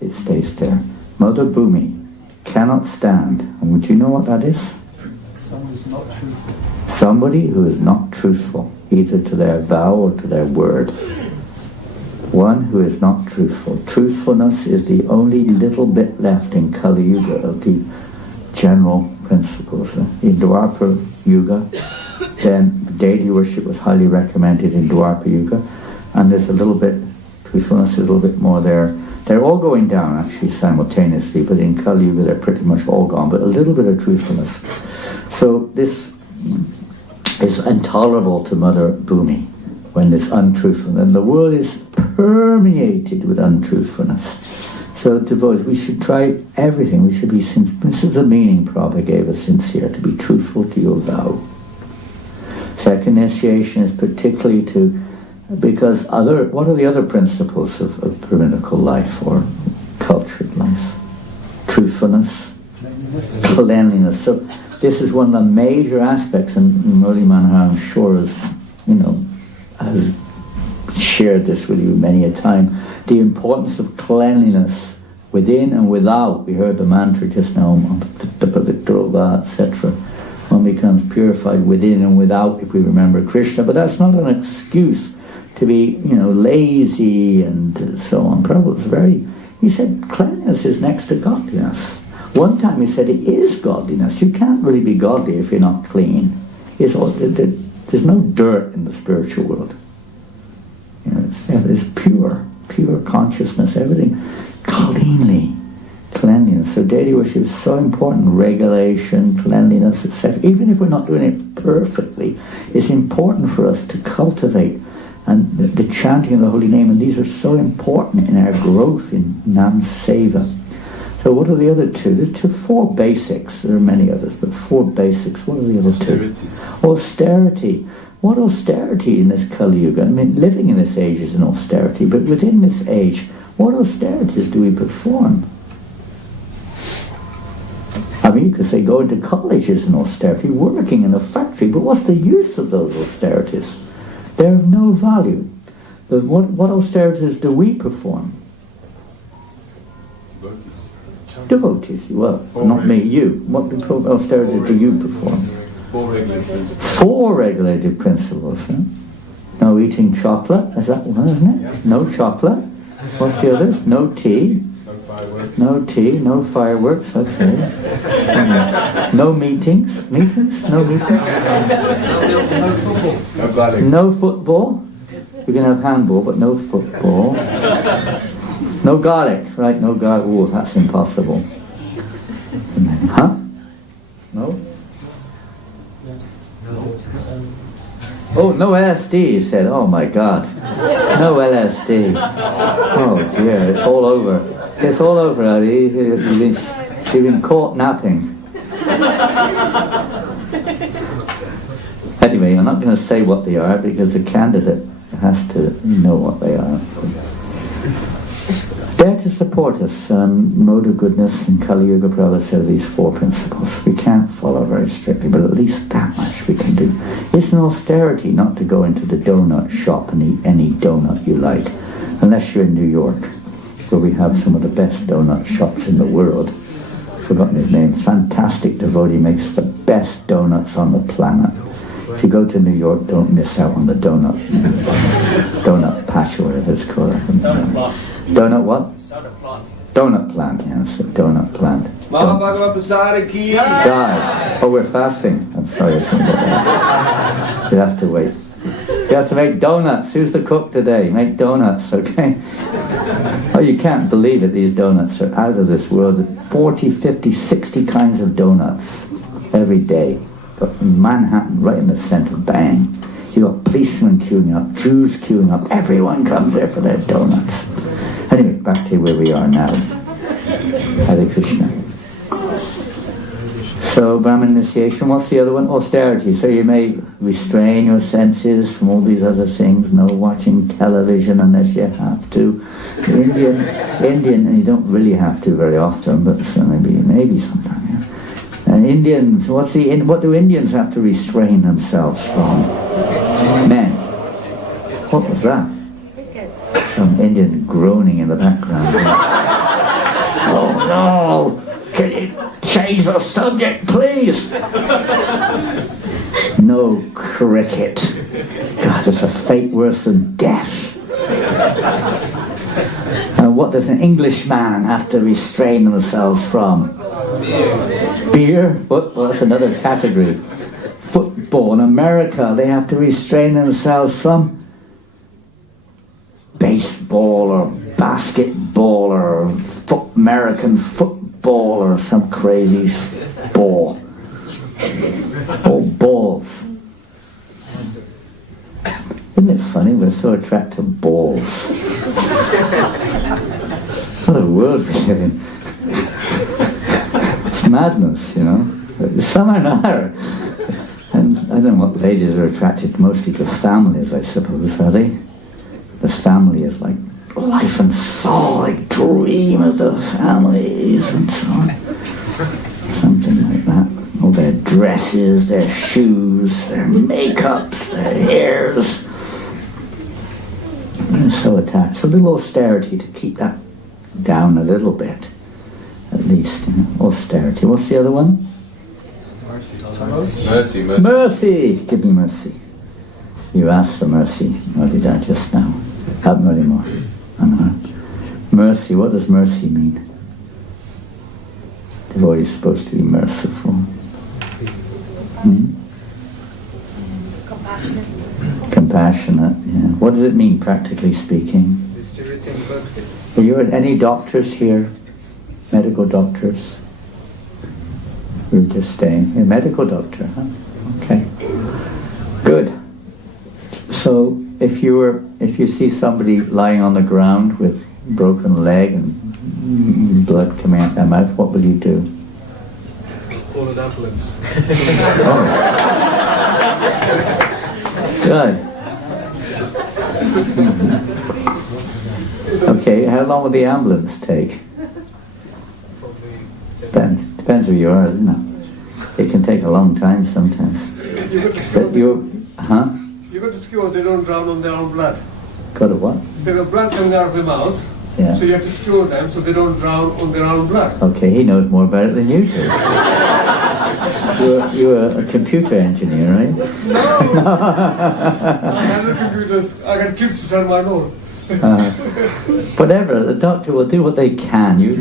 it states there, Mother Bhumi cannot stand. And would you know what that is? Somebody who is not truthful, either to their vow or to their word. One who is not truthful. Truthfulness is the only little bit left in Kali Yuga of the general principles. In Dwapara Yuga, then deity worship was highly recommended in Dwapara Yuga, and there's a little bit, truthfulness is a little bit more there. They're all going down actually simultaneously, but in Kali Yuga they're pretty much all gone, but a little bit of truthfulness. So this is intolerable to Mother Bhumi when there's untruthfulness, and the world is permeated with untruthfulness. So devotees, we should try everything. We should be sincere. This is the meaning Prabhupada gave us, sincere, to be truthful to your vow. Second initiation is particularly because what are the other principles of brahminical life or cultured life? Truthfulness, cleanliness. So this is one of the major aspects, and Murli Manohar, I'm sure, has shared this with you many a time, the importance of cleanliness within and without. We heard the mantra just now, etc. One becomes purified within and without if we remember Krishna, but that's not an excuse to be, lazy and so on. Prabhupada he said cleanliness is next to godliness. One time he said it is godliness. You can't really be godly if you're not clean. There's no dirt in the spiritual world. It's pure consciousness, everything cleanliness. So deity worship is so important. Regulation, cleanliness, etc. Even if we're not doing it perfectly, it's important for us to cultivate and the chanting of the holy name, and these are so important in our growth in Nam Seva. So what are the other two? There's four basics. There are many others, but four basics. What are the other two? Austerity. What austerity in this Kali Yuga? I mean, living in this age is an austerity, but within this age, what austerities do we perform? I mean, you could say going to college is an austerity, working in a factory, but what's the use of those austerities? They're of no value. But what austerities do we perform? Devotees. Well, not me, you. What austerities do you perform? 4 regulated principles. 4 regulated principles. Huh? No eating chocolate, is that one, isn't it? Yeah. No chocolate. What's the others? No tea. No fireworks. No tea, no fireworks, okay. No meetings. Meetings? No meetings? No football. No garlic. No football. We can have handball, but no football. No garlic, right? No garlic. Oh, that's impossible. Huh? No? Oh, no LSD, he said. Oh my God. No LSD. Oh dear, it's all over. It's all over, Ali. You've been caught napping. Anyway, I'm not going to say what they are because the candidate has to know what they are. Dare to support us. Mode of Goodness and Kali Yuga Prabhupada said these 4 principles. We can't follow very strictly, but at least that much we can do. It's an austerity not to go into the donut shop and eat any donut you like, unless you're in New York, where we have some of the best donut shops in the world. I've forgotten his name. Fantastic devotee, makes the best donuts on the planet. If you go to New York, don't miss out on the donut patch or whatever it's called. Donut what? Donut plant, yeah, it's a donut plant. Jai. Oh, we're fasting. I'm sorry, I shouldn't get that. You have to wait. You have to make donuts. Who's the cook today? Make donuts, okay? Oh, you can't believe it, these donuts are out of this world. 40, 50, 60 kinds of donuts every day. But in Manhattan, right in the center, bang. You got policemen queuing up, Jews queuing up, everyone comes there for their donuts. Anyway, back to where we are now. Radha-Krishna. So, Brahman initiation, what's the other one? Austerity. So you may restrain your senses from all these other things, no watching television unless you have to. Indian, and you don't really have to very often, but so maybe sometime, yeah. And Indians, what do Indians have to restrain themselves from? Men. What was that? Some Indian groaning in the background. Oh no! Can you change the subject, please? No cricket. God, it's a fate worse than death. And what does an Englishman have to restrain themselves from? Beer? Well, that's another category. Football. In America, they have to restrain themselves from baseball or basketball or American football or some crazy ball. All balls. Isn't it funny? We're so attracted to balls. What a world we live in. It's madness, you know. Some are not. And I don't know what ladies are attracted mostly to families, I suppose, are they? The family is like life and soul, like dream of the families and so on. Something like that. All their dresses, their shoes, their makeups, their hairs. They're so attached. So a little austerity to keep that down a little bit, at least. You know? Austerity. What's the other one? Mercy. Mercy! Give me mercy. You asked for mercy. I did that just now. Haven't got any more. Mercy. What does mercy mean? Devotee is supposed to be merciful. Compassionate. Yeah. What does it mean, practically speaking? Are you any doctors here? Medical doctors? We're just staying. A medical doctor, huh? Okay. Good. So if you see somebody lying on the ground with broken leg and blood coming out their mouth, what will you do? Call an ambulance. Oh. Good. Okay, how long will the ambulance take? Depends who you are, isn't it? It can take a long time sometimes. But you got to skewer, they don't drown on their own blood. Got a what? They got blood coming out of their mouth, yeah. So you have to skewer them so they don't drown on their own blood. Okay, he knows more about it than you do. You're a computer engineer, right? No! I handle computers, I got kids to turn mine on. Whatever, the doctor will do what they can. You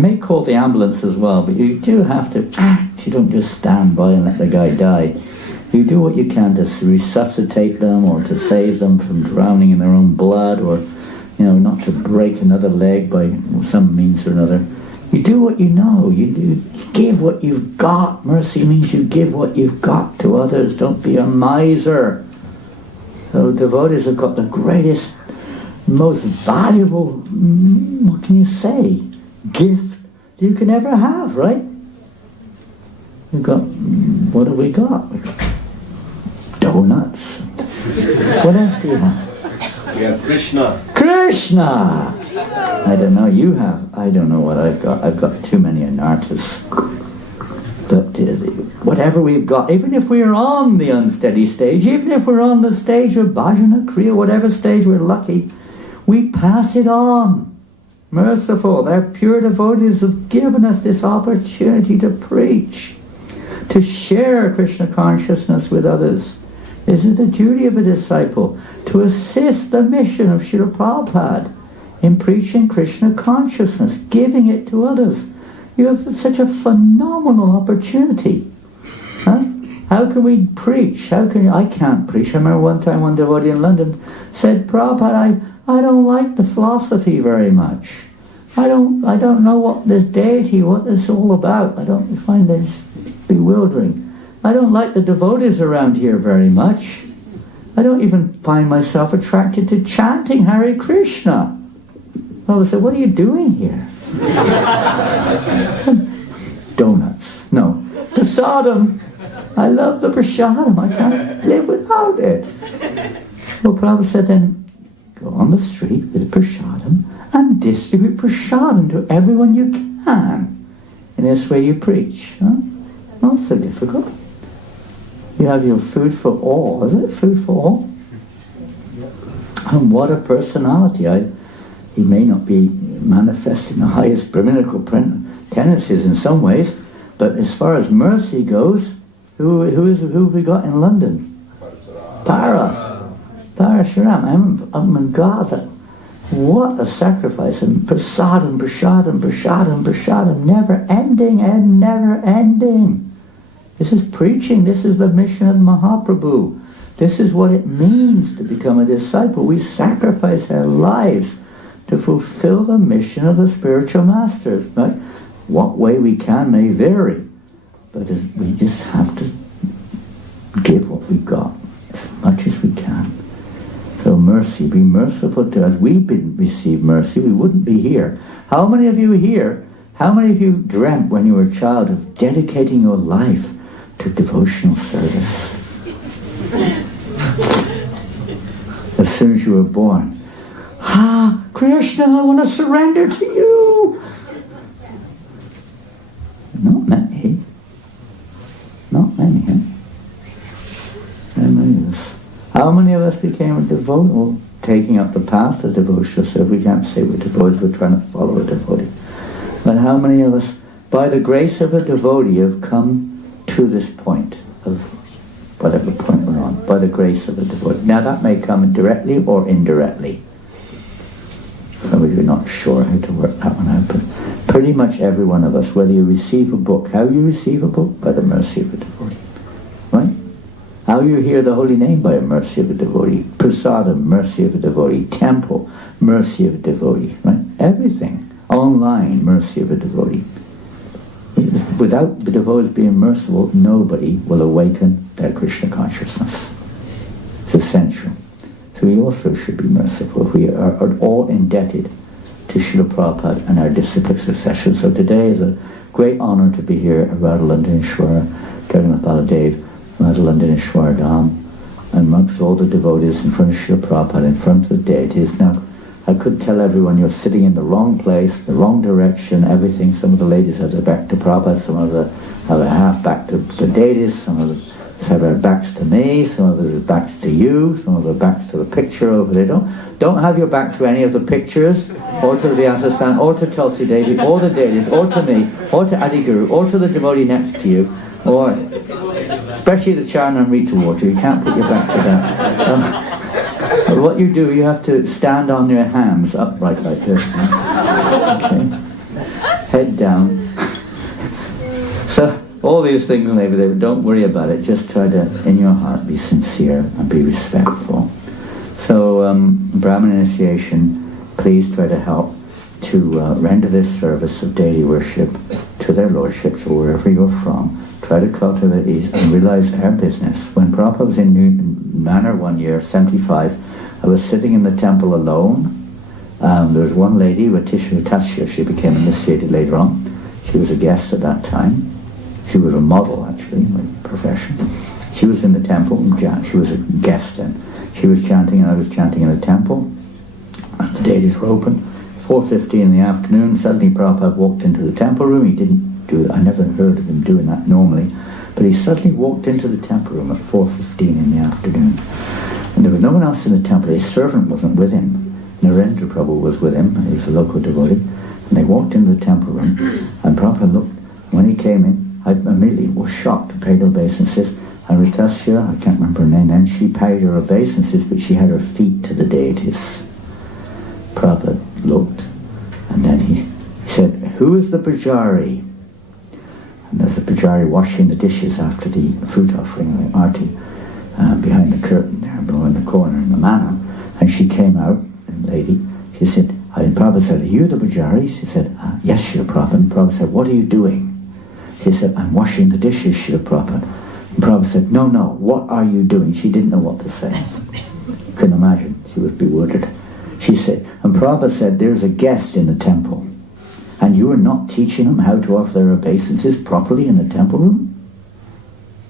may call the ambulance as well, but you do have to act. You don't just stand by and let the guy die. You do what you can to resuscitate them or to save them from drowning in their own blood, or not to break another leg by some means or another. You do what you know. You give what you've got. Mercy means you give what you've got to others. Don't be a miser. So devotees have got the greatest, most valuable, what can you say, gift you can ever have, right? We've got, what have we got? We've got donuts. What else do you have? We have Krishna. Krishna! I don't know, you have. I don't know what I've got. I've got too many anartas. But whatever we've got, even if we're on the unsteady stage, even if we're on the stage of bhajana, kriya, whatever stage we're lucky, we pass it on. Merciful, their pure devotees have given us this opportunity to preach, to share Krishna consciousness with others. This is the duty of a disciple, to assist the mission of Srila Prabhupada in preaching Krishna consciousness, giving it to others. You have such a phenomenal opportunity. Huh? How can we preach? I can't preach. I remember one time one devotee in London said, Prabhupada, I don't like the philosophy very much. I don't know what this deity, what it's all about. I don't find this bewildering. I don't like the devotees around here very much. I don't even find myself attracted to chanting Hare Krishna. I said, what are you doing here? Donuts. No. Prasadam. I love the prasadam. I can't live without it. Well, Prabhupada said, then go on the street with prasadam and distribute prasadam to everyone you can. In this way you preach. Huh? Not so difficult. You have your food for all, is it? Food for all? And what a personality. He may not be manifesting the highest Brahminical tendencies in some ways, but as far as mercy goes, who have we got in London? Para Sharam. Oh my God, what a sacrifice. And prasadam, prasadam, prasadam, prasadam, never ending and never ending. This is preaching. This is the mission of Mahaprabhu. This is what it means to become a disciple. We sacrifice our lives to fulfill the mission of the spiritual masters. Right? What way we can may vary, but we just have to give what we've got as much as we can. So mercy, be merciful to us. We've received mercy, we wouldn't be here. How many of you here, how many of you dreamt when you were a child of dedicating your life to devotional service? As soon as you were born, Krishna, I want to surrender to you. Not many. Not many, huh? How many of us? How many of us became a devotee, or taking up the path of devotional service? We can't say we're devotees, we're trying to follow a devotee. But how many of us, by the grace of a devotee, have come to this point of whatever point we're on, by the grace of a devotee? Now that may come directly or indirectly. Some of you are not sure how to work that one out, but pretty much every one of us, whether you receive a book, how you receive a book? By the mercy of a devotee. Right? How you hear the holy name? By a mercy of a devotee. Prasadam, mercy of a devotee. Temple, mercy of a devotee. Right? Everything. Online, mercy of a devotee. Without the devotees being merciful, nobody will awaken their Krishna consciousness. It's essential. So we also should be merciful. We are all indebted to Srila Prabhupada and our disciplic succession. So today is a great honor to be here at Radha-Krishna, Baladev, Radha-Krishna Dham, amongst all the devotees in front of Srila Prabhupada, in front of the deities. Now, I could tell everyone you're sitting in the wrong place, the wrong direction, everything. Some of the ladies have their back to Prabhupada, some of them have their half back to the deities, some of them have their backs to me, some of their backs to you, some of their backs to the picture over there. Don't have your back to any of the pictures, or to the Vyasa, or to Tulsi Devi, or the deities, or to me, or to Adi Guru, or to the devotee next to you, or especially the Charna Amrita water. You can't put your back to that. But what you do, you have to stand on your hands upright like this. Okay. Head down. So all these things, maybe don't worry about it. Just try to, in your heart, be sincere and be respectful. So, Brahman initiation, please try to help to render this service of daily worship to their lordships or wherever you're from, try to cultivate these and realize our business. When Prabhupada was in Manor one year, 75, I was sitting in the temple alone. There was one lady, Radha-Krishna, she became initiated later on. She was a guest at that time. She was a model, actually, by profession. She was in the temple, and she was a guest then. She was chanting, and I was chanting in the temple. And the deities were open. 4:50 in the afternoon, suddenly Prabhupada walked into the temple room. He didn't do it. I never heard of him doing that normally. But he suddenly walked into the temple room at 4:15 in the afternoon. And there was no one else in the temple. His servant wasn't with him. Narendra Prabhu was with him. He was a local devotee. And they walked into the temple room. And Prabhupada looked. When he came in, I immediately was shocked, paid obeisances. And Radha-Krishna, I can't remember her name then, she paid her obeisances, but she had her feet to the deities. Prabhupada looked, and then he said, "Who is the pujari?" And there's a pujari washing the dishes after the fruit offering, like Arti, behind the curtain there, below in the corner in the manor. And she came out, the lady, she said, and Prabhupada said, "Are you the pujari?" She said, "Yes, Srila Prabhupada." And Prabhupada said, "What are you doing?" She said, "I'm washing the dishes, Srila Prabhupada." And Prabhupada said, no, what are you doing?" She didn't know what to say. Couldn't imagine. She was bewildered. She said, and Prabhupada said, "There's a guest in the temple, and you are not teaching them how to offer their obeisances properly in the temple room?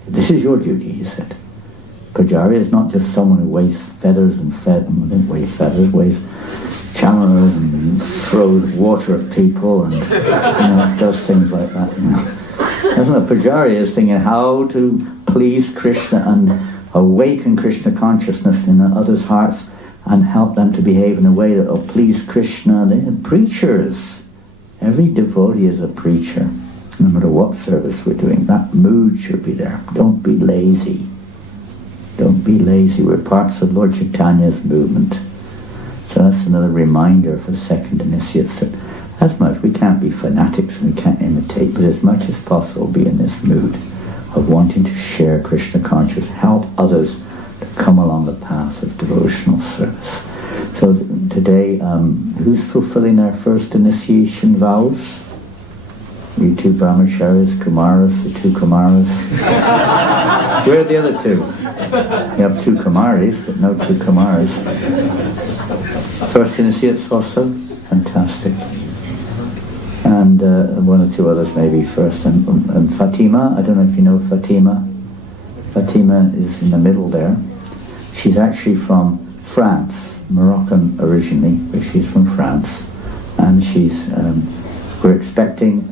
This is your duty," he said. Pujari is not just someone who weighs feathers and weighs cameras and throws water at people and does things like that. That's what a pujari is, thinking how to please Krishna and awaken Krishna consciousness in others' hearts and help them to behave in a way that will please Krishna. They're preachers. Every devotee is a preacher. No matter what service we're doing, that mood should be there. Don't be lazy. Don't be lazy. We're parts of Lord Chaitanya's movement. So that's another reminder for second initiates that as much, we can't be fanatics and we can't imitate, but as much as possible be in this mood of wanting to share Krishna consciousness, help others to come along the path of devotional service. So today, who's fulfilling their first initiation vows? You two brahmacharis, kumaras, the two kumaras. Where are the other two? You have two kumaris, but no two kumaras. First initiates also? Fantastic. And one or two others maybe first. And Fatima, I don't know if you know Fatima. Fatima is in the middle there. She's actually from France, Moroccan originally, but she's from France. And she's, we're expecting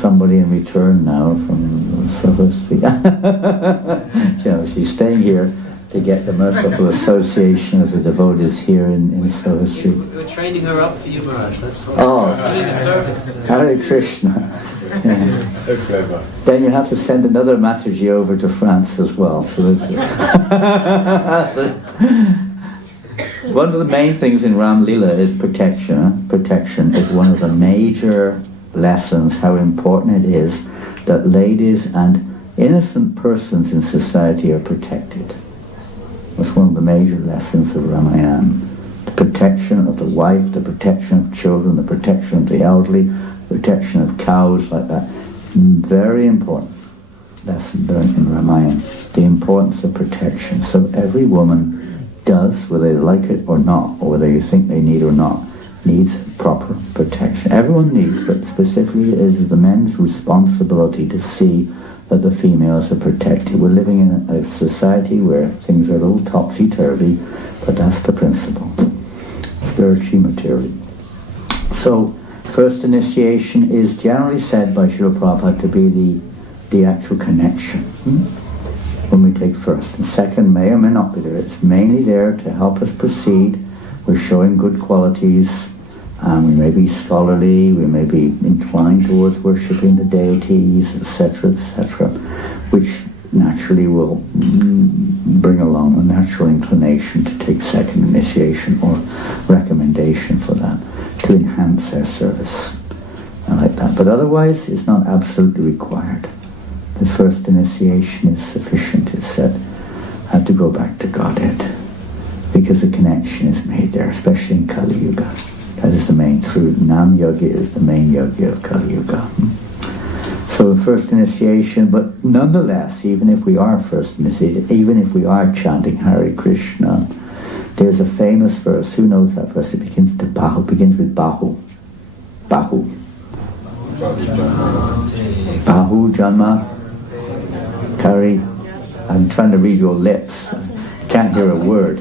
somebody in return now from Saraswati. She's staying here to get the Merciful Association of the devotees here in Saraswati. We're training her up for you, Maharaj. That's what we're doing a service. Hare-Krishna. Yeah. So clever. Then you have to send another Mataji over to France as well. So one of the main things in Ram Lila is protection. Protection is one of the major lessons, how important it is that ladies and innocent persons in society are protected. That's one of the major lessons of Ramayana. The protection of the wife, the protection of children, the protection of the elderly, the protection of cows, like that. Very important lesson learned in Ramayana. The importance of protection. So every woman does, whether they like it or not, or whether you think they need or not, needs proper protection. Everyone needs, but specifically it is the men's responsibility to see that the females are protected. We're living in a society where things are a little topsy-turvy, but that's the principle. Spiritually, materially. So, first initiation is generally said by Srila Prabhupada to be the actual connection. When we take first. And second may or may not be there. It's mainly there to help us proceed. We're showing good qualities. We may be scholarly, we may be inclined towards worshipping the deities, etc., which naturally will bring along a natural inclination to take second initiation or recommendation for that, to enhance their service. I like that. But otherwise, it's not absolutely required. The first initiation is sufficient, it's said. I have to go back to Godhead, because the connection is made there, especially in Kali Yuga. That is the main, through Nam Yoga is the main yoga of Kali Yuga. So first initiation, but nonetheless, even if we are first initiated, even if we are chanting Hare Krishna, there's a famous verse. Who knows that verse? It begins with Bahu. Bahu. Bahu Janma Kari. I'm trying to read your lips. Can't hear a word.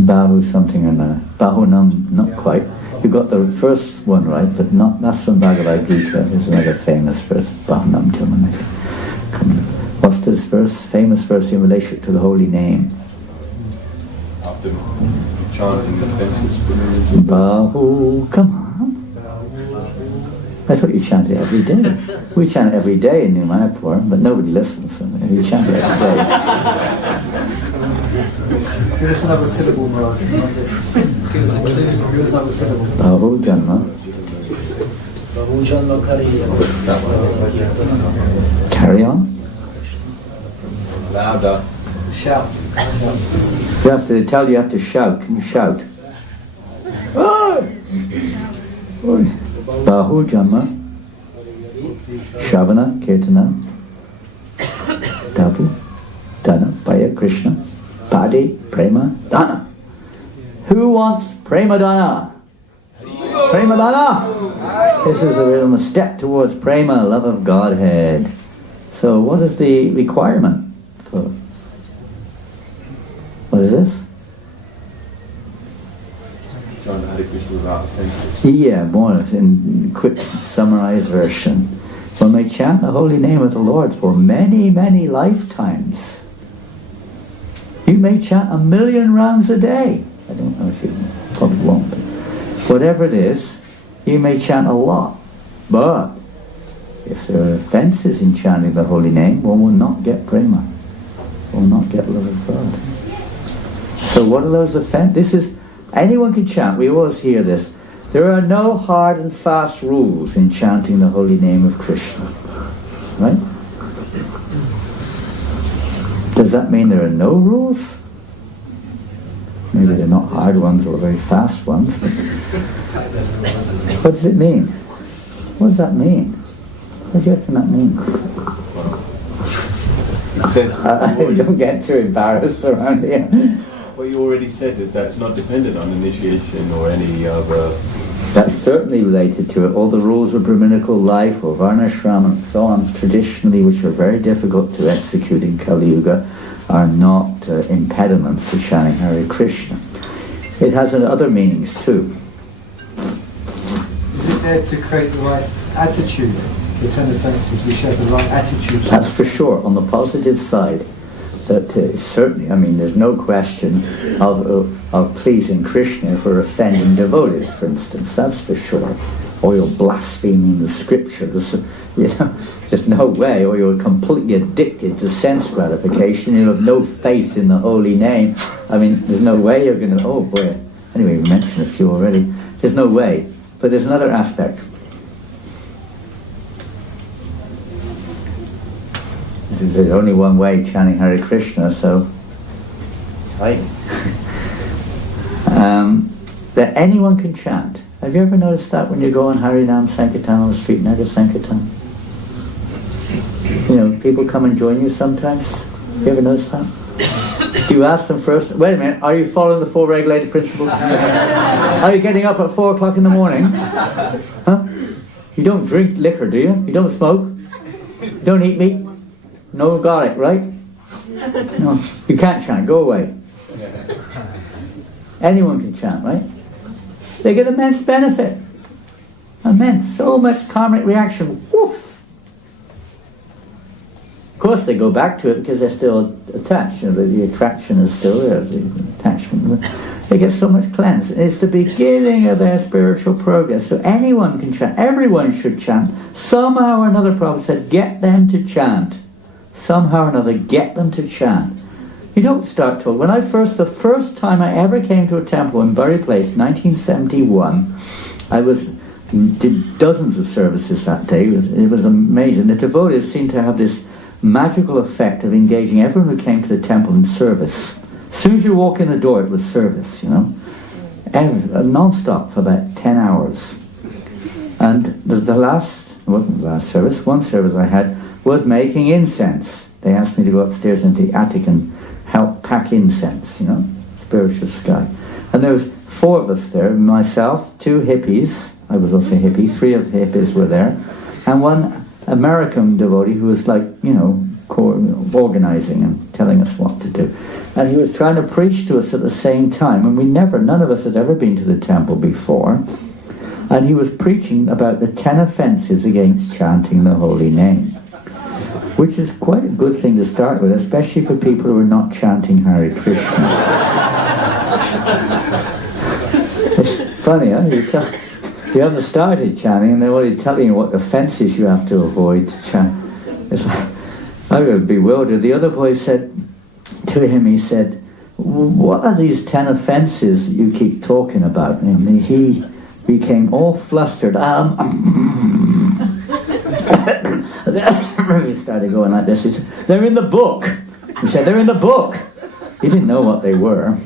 Bahu something or another. Bahunam, not quite. You got the first one right, but not. That's from Bhagavad Gita. There's another famous verse. Bahunam Jamanaka. What's this verse? Famous verse in relation to the holy name. After chanting the fences. Bahu, come on. I thought you chanted it every day. We chant it every day in New Manipur, but nobody listens. We chant it every day. Give us another syllable, Mark. Give us another syllable. Bahu Janma. Carry on. Louder. Shout. You have to tell you have to shout. Can you shout? Bahu Janma. Shavana Kirtana. Dabu. Dana. Bhaya Krishna. Padi. Prema. Dana. Who wants Prema Dana? Prema Dana! This is a step towards Prema, love of Godhead. So what is the requirement for... What is this? Yeah, more in quick summarized version. When we chant the holy name of the Lord for many, many lifetimes, you may chant 1,000,000 rounds a day. I don't know if you probably won't, but whatever it is, you may chant a lot. But if there are offences in chanting the holy name, one will not get prema, will not get love of God. So what are those offences? This is, anyone can chant, we always hear this. There are no hard and fast rules in chanting the holy name of Krishna. Right? Does that mean there are no rules? Maybe they're not hard ones or very fast ones. But what does it mean? What does that mean? What do you reckon that means? It says, don't get too embarrassed around here. Well, you already said that that's not dependent on initiation or any other... That's certainly related to it. All the rules of Brahminical life or Varnashram and so on, traditionally, which are very difficult to execute in Kali Yuga, are not impediments to chanting Hare Krishna. It has other meanings too. Is it there to create the right attitude? The ten offences, we show the right attitude. That's for sure. On the positive side, that certainly, I mean, there's no question of pleasing Krishna if we're offending devotees, for instance. That's for sure. Or you're blaspheming the scriptures. There's no way. Or you're completely addicted to sense gratification. You have no faith in the holy name. I mean, there's no way you're going to... Oh boy. Anyway, we mentioned a few already. There's no way. But there's another aspect. There's only one way chanting Hare Krishna, so right. That anyone can chant. Have you ever noticed that when you go on Harinam Sankirtan on the street, Nagar Sankirtan? You know, people come and join you sometimes. Have you ever noticed that? Do you ask them first, wait a minute, are you following the 4 regulated principles? Are you getting up at 4 o'clock in the morning? Huh? You don't drink liquor, do you? You don't smoke? You don't eat meat? No garlic, right? No. You can't chant, go away. Anyone can chant, right? They get immense benefit. Immense. So much karmic reaction. Woof! Of course they go back to it because they're still attached. You know, the attraction is still there, the attachment. They get so much cleansed. It's the beginning of their spiritual progress. So anyone can chant. Everyone should chant. Somehow or another, Prabhupada said, get them to chant. Somehow or another, get them to chant. You don't start till... the first time I ever came to a temple in Bury Place, 1971, I did dozens of services that day. It was amazing. The devotees seemed to have this magical effect of engaging everyone who came to the temple in service. As soon as you walk in the door, it was service, you know. Non-stop for about 10 hours. And the last, it wasn't the last service, one service I had was making incense. They asked me to go upstairs into the attic and help pack incense, spiritual sky. And there was 4 of us there, myself, 2 hippies, I was also a hippie, 3 of the hippies were there, and one American devotee who was like, organizing and telling us what to do. And he was trying to preach to us at the same time, and none of us had ever been to the temple before. And he was preaching about the 10 offenses against chanting the holy name, which is quite a good thing to start with, especially for people who are not chanting Hare Krishna. It's funny, huh? You haven't started chanting and they're already telling you what offences you have to avoid to chant. It's like, I was bewildered. The other boy said to him, he said, what are these 10 offences that you keep talking about? And he became all flustered. He started going like this. He said, they're in the book. He said, they're in the book. He didn't know what they were.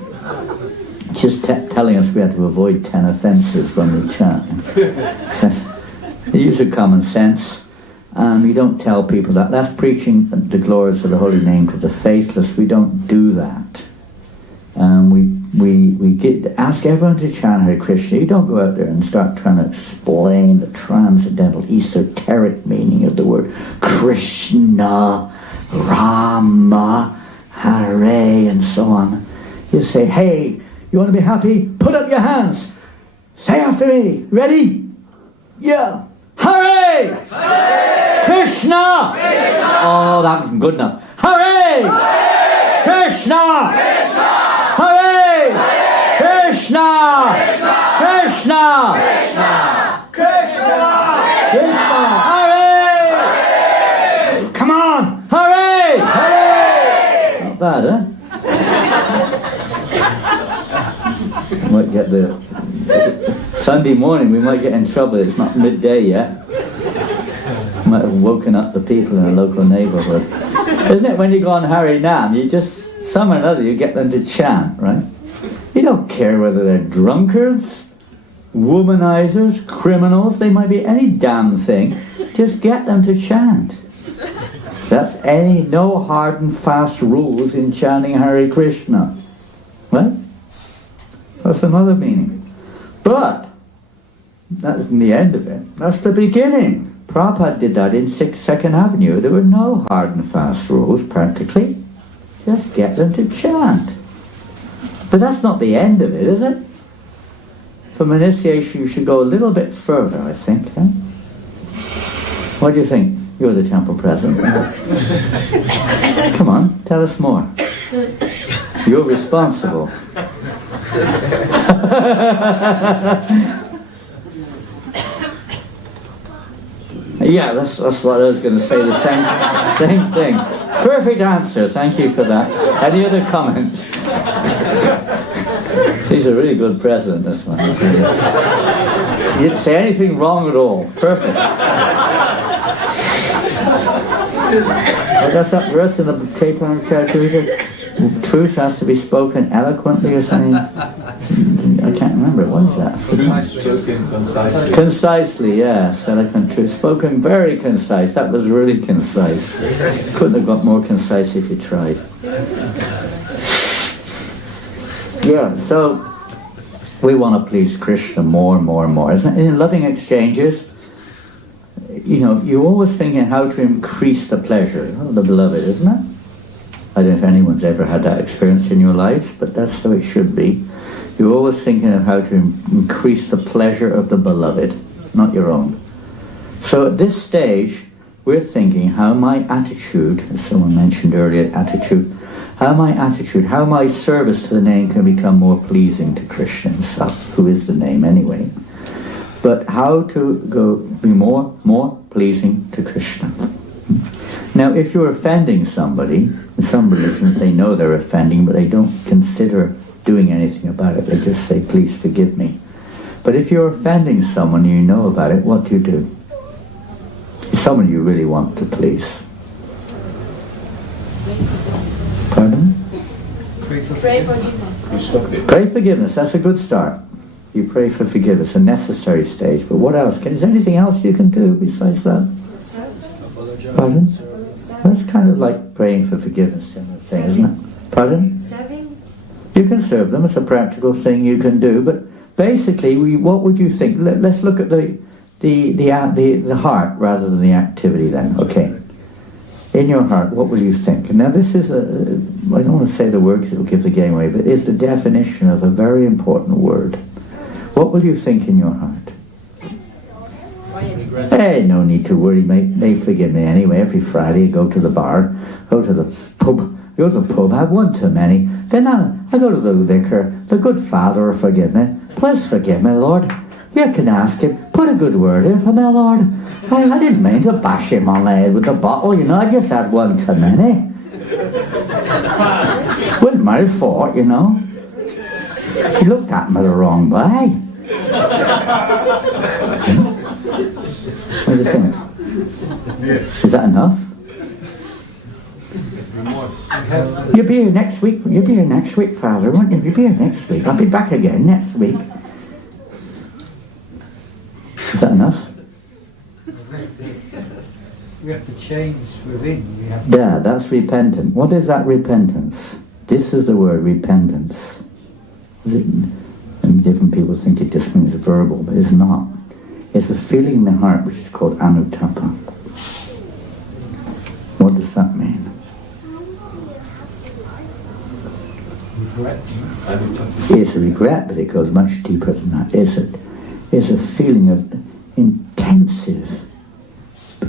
Just telling us we had to avoid 10 offences when we chant. The use of common sense. You don't tell people that. That's preaching the glories of the holy name to the faithless. We don't do that. We ask everyone to chant Hare Krishna. You don't go out there and start trying to explain the transcendental esoteric meaning of the word Krishna, Rama, Hare, and so on. You say, hey, you want to be happy? Put up your hands. Say after me. Ready? Yeah. Hare! Hare! Krishna! Krishna! Oh, that wasn't good enough. Hare! Hare! Krishna! Krishna! Hare! Hare! Krishna! Krishna! Krishna! Krishna! Krishna! Hare! Hare! Come on! Hare! Hare! Not bad, huh? Might get the Sunday morning. We might get in trouble. It's not midday yet. Might have woken up the people in a local neighbourhood. Isn't it? When you go on Hari Nam, you just some or another you get them to chant, right? You don't care whether they're drunkards, womanizers, criminals. They might be any damn thing. Just get them to chant. That's no hard and fast rules in chanting Hare Krishna, right? That's another meaning. But that's the end of it. That's the beginning. Prabhupada did that in 2nd Avenue. There were no hard and fast rules, practically. Just get them to chant. But that's not the end of it, is it? From initiation, you should go a little bit further, I think. Huh? What do you think? You're the temple president. Come on, tell us more. You're responsible. Yeah, that's what I was going to say, the same thing. Perfect answer, thank you for that. Any other comments? He's a really good president, this one. He didn't say anything wrong at all. Perfect. That's that verse in the paper characteristic. Truth has to be spoken eloquently or something. I can't remember. What is that? Spoken concisely. Concisely, yes. Eloquent truth. Spoken very concise. That was really concise. Couldn't have got more concise if you tried. Yeah, so we want to please Krishna more and more and more. Isn't it? In loving exchanges, you're always thinking how to increase the pleasure of the beloved, isn't it? I don't know if anyone's ever had that experience in your life, but that's how it should be. You're always thinking of how to increase the pleasure of the beloved, not your own. So at this stage, we're thinking how my attitude, as someone mentioned earlier, how my service to the name can become more pleasing to Krishna himself, who is the name anyway. But how to be more pleasing to Krishna. Now, if you're offending somebody, in some religions they know they're offending, but they don't consider doing anything about it. They just say, please forgive me. But if you're offending someone and you know about it, what do? It's someone you really want to please. Pardon? Pray forgiveness. Pray forgiveness, that's a good start. You pray for forgiveness, a necessary stage. But what else? Is there anything else you can do besides that? Pardon? That's kind of like praying for forgiveness, thing, isn't it? Pardon? Serving? You can serve them. It's a practical thing you can do. But basically, what would you think? Let's look at the heart rather than the activity then. Okay. In your heart, what will you think? And now this is I don't want to say the word because it will give the game away, but it's the definition of a very important word. What will you think in your heart? Hey, no need to worry, mate. They forgive me anyway. Every Friday I go to the bar, go to the pub, have one too many. Then I go to the vicar. The good Father will forgive me. Please forgive me, Lord. You can ask him. Put a good word in for me, Lord. I didn't mean to bash him on the head with the bottle, you know. I just had one too many. Wasn't my fault, you know. He looked at me the wrong way. What do you think? Is that enough? You'll be here next week. You'll be here next week, Father, won't you? You'll be here next week. I'll be back again next week. Is that enough? We have to change within. Yeah, that's repentant. What is that repentance? This is the word repentance. And different people think it just means verbal, but it's not. It's a feeling in the heart which is called anuttapa. What does that mean? Regret. It's a regret, but it goes much deeper than that. It's a feeling of intensive,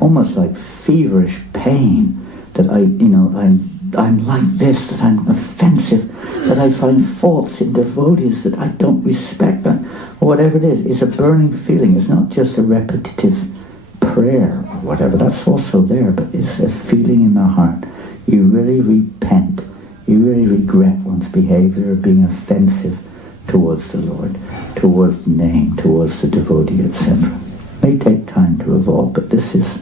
almost like feverish pain that I'm like this, that I'm offensive, that I find faults in devotees, that I don't respect, or whatever it is. It's a burning feeling. It's not just a repetitive prayer or whatever. That's also there, but it's a feeling in the heart. You really repent. You really regret one's behavior of being offensive towards the Lord, towards the name, towards the devotee, etc. It may take time to evolve, but this is,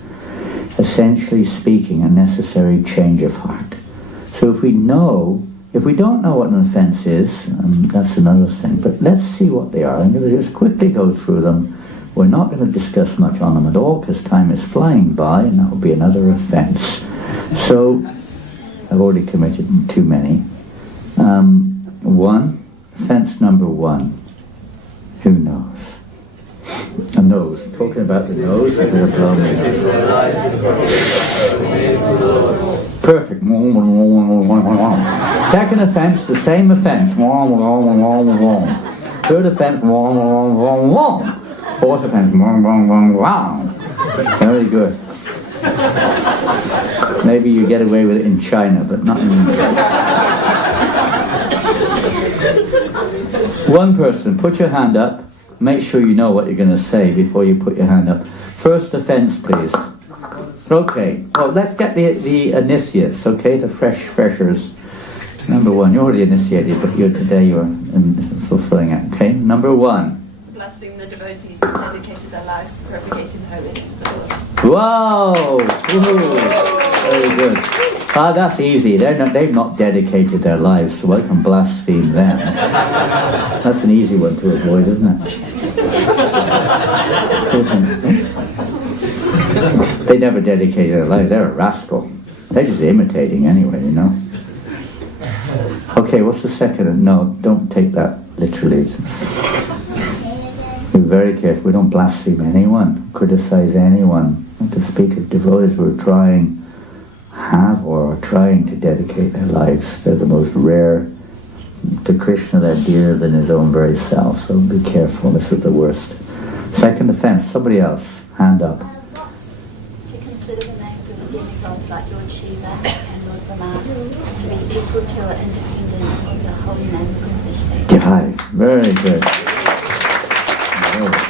essentially speaking, a necessary change of heart. So if we don't know what an offense is, that's another thing, but let's see what they are. I'm going to just quickly go through them. We're not going to discuss much on them at all because time is flying by, and that will be another offense. So I've already committed too many. Offense number one. Who knows? A nose. Talking about the nose. Perfect. Second offense, the same offense. Third offense. Fourth offense. Very good. Maybe you get away with it in China, but not in One person, put your hand up. Make sure you know what you're going to say before you put your hand up. First offense, please. Okay. Well, let's get the initiates, okay? The freshers. Number one. You're already initiated, but today you're fulfilling it. Okay? Number one. Blaspheme the devotees who dedicated their lives to propagating holiness. Wow! Woo-hoo. Very good. That's easy. They've not dedicated their lives, so I can blaspheme them. That's an easy one to avoid, isn't it? They never dedicated their lives. They're a rascal. They're just imitating anyway, you know. Okay, what's the second? No, don't take that literally. Be very careful. We don't blaspheme anyone, criticize anyone. And to speak of devotees who are trying to dedicate their lives. They're the most rare. To Krishna, they're dearer than his own very self. So be careful. This is the worst. Second offense. Somebody else. Hand up. To consider the names of the demigods like Lord Shiva and Lord Rama to be equal to or independent of the holy name of Vishnu. Jai. Very good.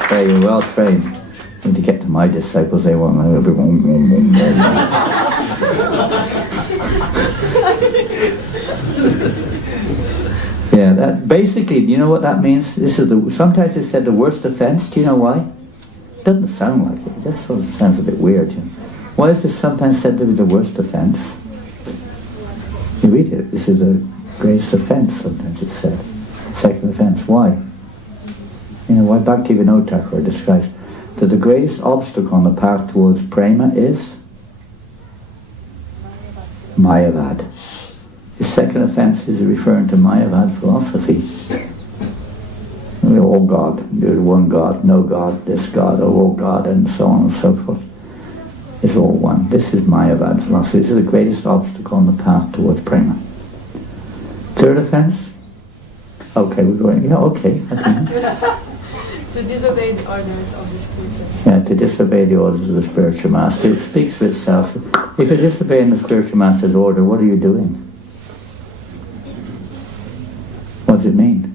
Okay, you're well trained. When to get to my disciples, they want to be Yeah, that basically, you know what that means? This is sometimes it's said the worst offense. Do you know why? It doesn't sound like it. It just sort of sounds a bit weird. You know? Why is this sometimes said to be the worst offense? You read it. This is a greatest offense. Sometimes it's said. Second offense. Why? You know, what Bhaktivinoda Thakur describes that the greatest obstacle on the path towards prema is Mayavad. His second offence is referring to Mayavad philosophy. All God, there's one God, no God, this God, oh God, and so on and so forth. It's all one. This is Mayavad philosophy. This is the greatest obstacle on the path towards prema. Third offence? Okay, we're going, yeah, okay. To disobey the orders of the spiritual master. Yeah, to disobey the orders of the spiritual master. It speaks for itself. If you're disobeying the spiritual master's order, what are you doing? What does it mean?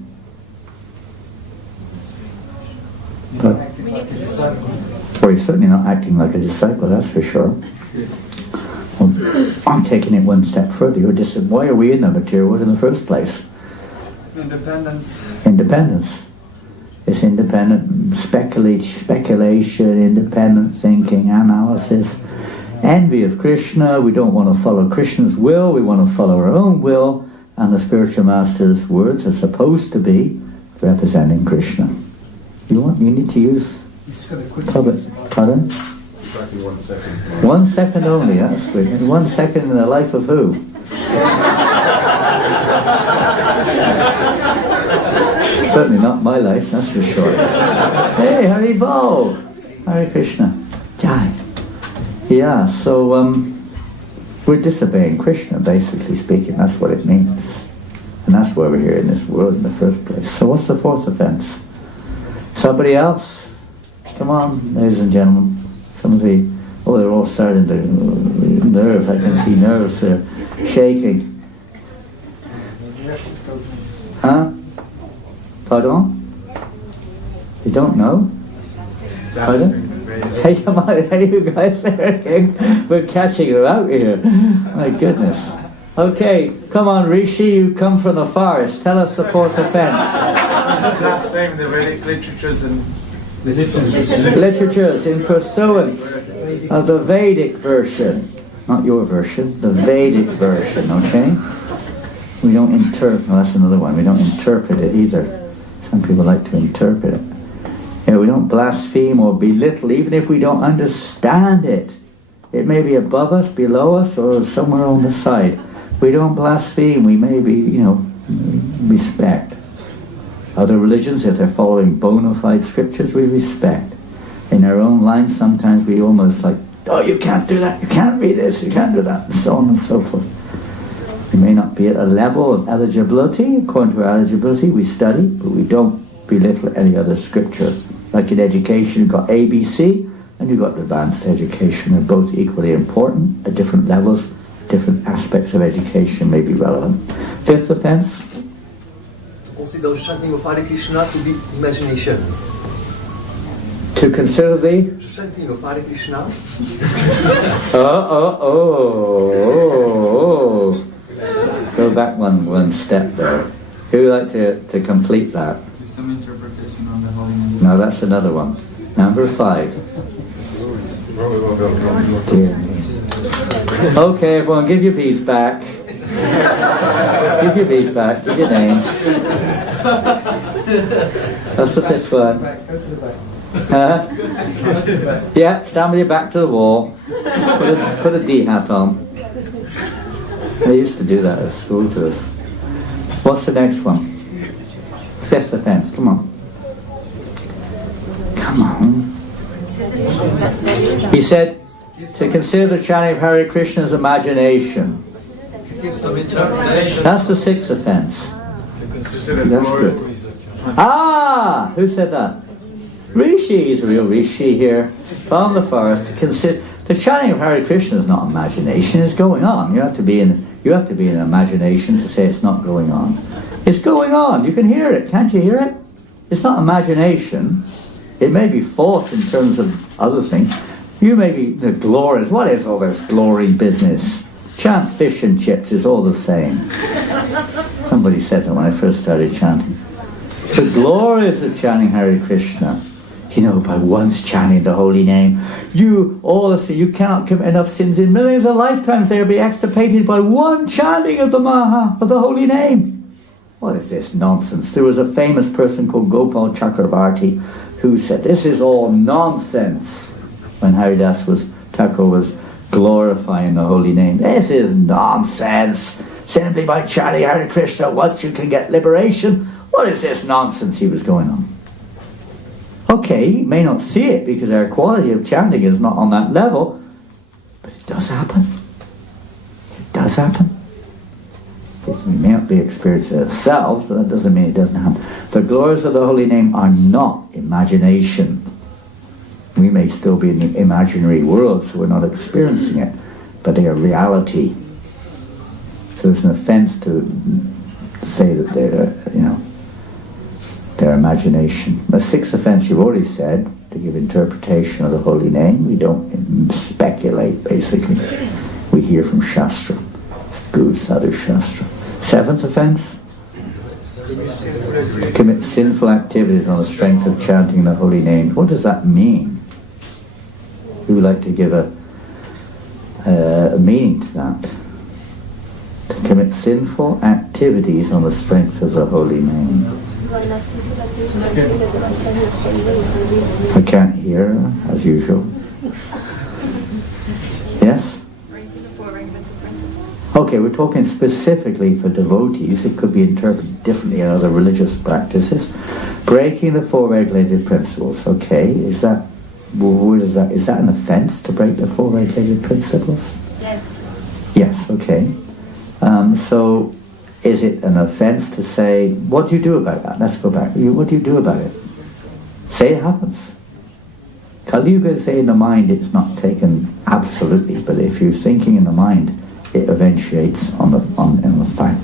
Well, you're certainly not acting like a disciple, that's for sure. Well, I'm taking it one step further. Why are we in the material world in the first place? Independence. Independence. It's independent speculation, independent thinking, analysis, envy of Krishna. We don't want to follow Krishna's will, we want to follow our own will, and the spiritual master's words are supposed to be representing Krishna. You need to use... Pardon? Exactly 1 second. 1 second only, that's good. And 1 second in the life of who? Certainly not my life, that's for sure. Hey, Haribol! Hare Krishna. Jai. Yeah, so we're disobeying Krishna, basically speaking. That's what it means. And that's why we're here in this world in the first place. So what's the fourth offence? Somebody else? Come on, ladies and gentlemen. Somebody... Oh, they're all starting to nerve. I can see nerves there shaking. Huh? Pardon? You don't know? Pardon? Hey, come on, hey, you guys there. We're catching them out here. My goodness. Okay, come on, Rishi, you come from the forest. Tell us the fourth offence. Blaspheme the Vedic literatures and literatures in pursuance of the Vedic version. Not your version, the Vedic version, okay? We don't interpret, well, that's another one, we don't interpret it either. Some people like to interpret it. Yeah, we don't blaspheme or belittle, even if we don't understand it. It may be above us, below us, or somewhere on the side. We don't blaspheme, we may be, respect. Other religions, if they're following bona fide scriptures, we respect. In our own line, sometimes we almost like, oh, you can't do that, you can't read this, you can't do that, and so on and so forth. We may not be at a level of eligibility. According to our eligibility, we study, but we don't belittle any other scripture. Like in education, you've got ABC, and you've got advanced education. They're both equally important. At different levels, different aspects of education may be relevant. Fifth offence? Consider chanting of Hare Krishna to be imagination. To consider the chanting of Hare Krishna. Go back one step there. Who would like to complete that? Some interpretation on the holy name. No, that's another one. Number 5. Dear me. Okay, everyone, give your beads back. Give your beads back. Give your name. That's the fifth one. Huh? Yeah, stand with your back to the wall. Put a D hat on. They used to do that at school to us. What's the next one? Fifth offence. Come on. Come on. He said to consider the chanting of Hare Krishna as imagination. Some interpretation. That's the sixth offence. That's good. Ah! Who said that? Rishi is a real Rishi here from the forest. To consider the chanting of Hare Krishna is not imagination. It's going on. You have to be in imagination to say it's not going on. It's going on. You can hear it. Can't you hear it? It's not imagination. It may be false in terms of other things. You may be the glorious. What is all this glory business? Chant fish and chips is all the same. Somebody said that when I first started chanting. The glories of chanting Hare Krishna. By once chanting the holy name, you cannot commit enough sins in millions of lifetimes. They will be extirpated by one chanting of the Holy Name. what is this nonsense? There was a famous person called Gopal Chakrabarti who said, this is all nonsense, when Thakur was glorifying the holy name. This is nonsense. Simply by chanting Hare Krishna once you can get liberation. What is this nonsense he was going on? Okay, you may not see it because our quality of chanting is not on that level, but it does happen. It does happen. We may not be experiencing it ourselves, but that doesn't mean it doesn't happen. The glories of the holy name are not imagination. We may still be in the imaginary world, so we're not experiencing it, but they are reality. So it's an offense to say that they're imagination. The sixth offense you've already said, to give interpretation of the holy name. We don't speculate, basically. We hear from Shastra, Guru Sadhu Shastra. Seventh offense, commit sinful activities on the strength of chanting the holy name. What does that mean? Who would like to give a meaning to that? To commit sinful activities on the strength of the holy name. I can't hear, as usual. Yes? Okay, we're talking specifically for devotees. It could be interpreted differently in other religious practices. Breaking the four regulated principles. Okay, is that an offense to break the four regulated principles? Yes. Yes, okay. So is it an offense to say, what do you do about that? Let's go back. What do you do about it? Say it happens. Kali Yuga say in the mind it's not taken absolutely, but if you're thinking in the mind, it eventuates on the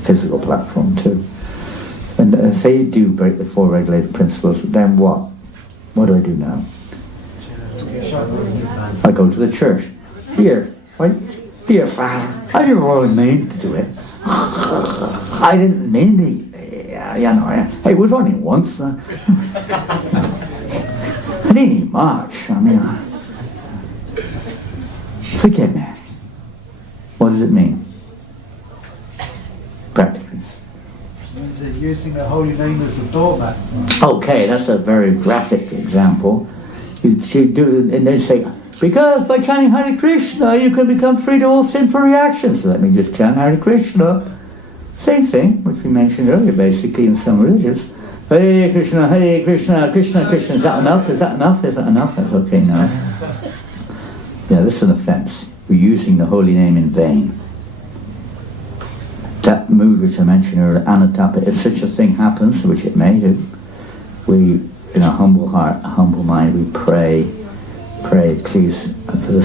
physical platform too. And say you do break the four regulated principles, then what? What do I do now? I go to the church. Dear Father, I didn't really mean to do it. I didn't mean to. It was only once. I didn't eat much. Forgive me. What does it mean? Practically. It means that using the holy name as a doormat. Okay, that's a very graphic example. You do, and they say, because by chanting Hare Krishna, you can become free to all sinful reactions. So let me just chant Hare Krishna. Same thing, which we mentioned earlier, basically, in some religions. Hare Krishna, Krishna Krishna. Is that enough? Is that enough? Is that enough? That's okay now. Yeah, this is an offense. We're using the holy name in vain. That mood which I mentioned earlier, anatapa, if such a thing happens, which it may do, we, in a humble heart, a humble mind, we pray, please, for the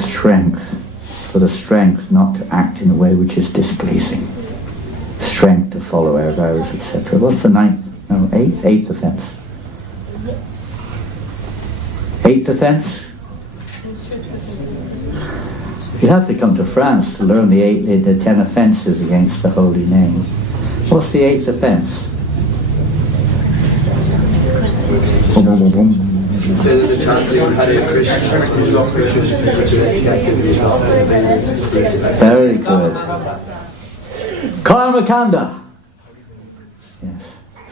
strength not to act in a way which is displeasing, strength to follow our vows, etc. What's the eighth offense? Eighth offense? You have to come to France to learn the 10 offences against the holy name. What's the eighth offence? Very good. Karmakanda. Yes,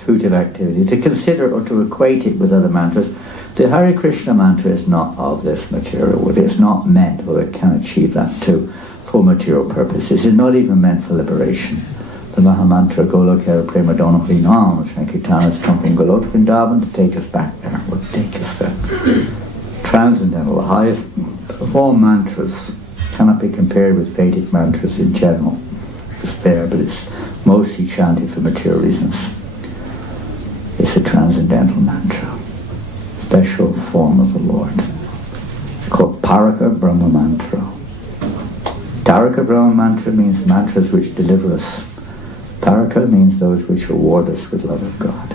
fruitive activity. To consider or to equate it with other mantras. The Hare Krishna mantra is not of this material. It's not meant, or it can achieve that too, for material purposes. It's not even meant for liberation. The Mahamantra Golokera Premadonna Hrinam Shankirtana's come from Golok Vrindavan to take us back there, or to take us there. Transcendental, the highest of all mantras, cannot be compared with Vedic mantras in general. It's there, but it's mostly chanted for material reasons. It's a transcendental mantra. Special form of the Lord. It's called Paraka Brahma Mantra. Taraka Brahma Mantra means mantras which deliver us. Paraka means those which reward us with love of God.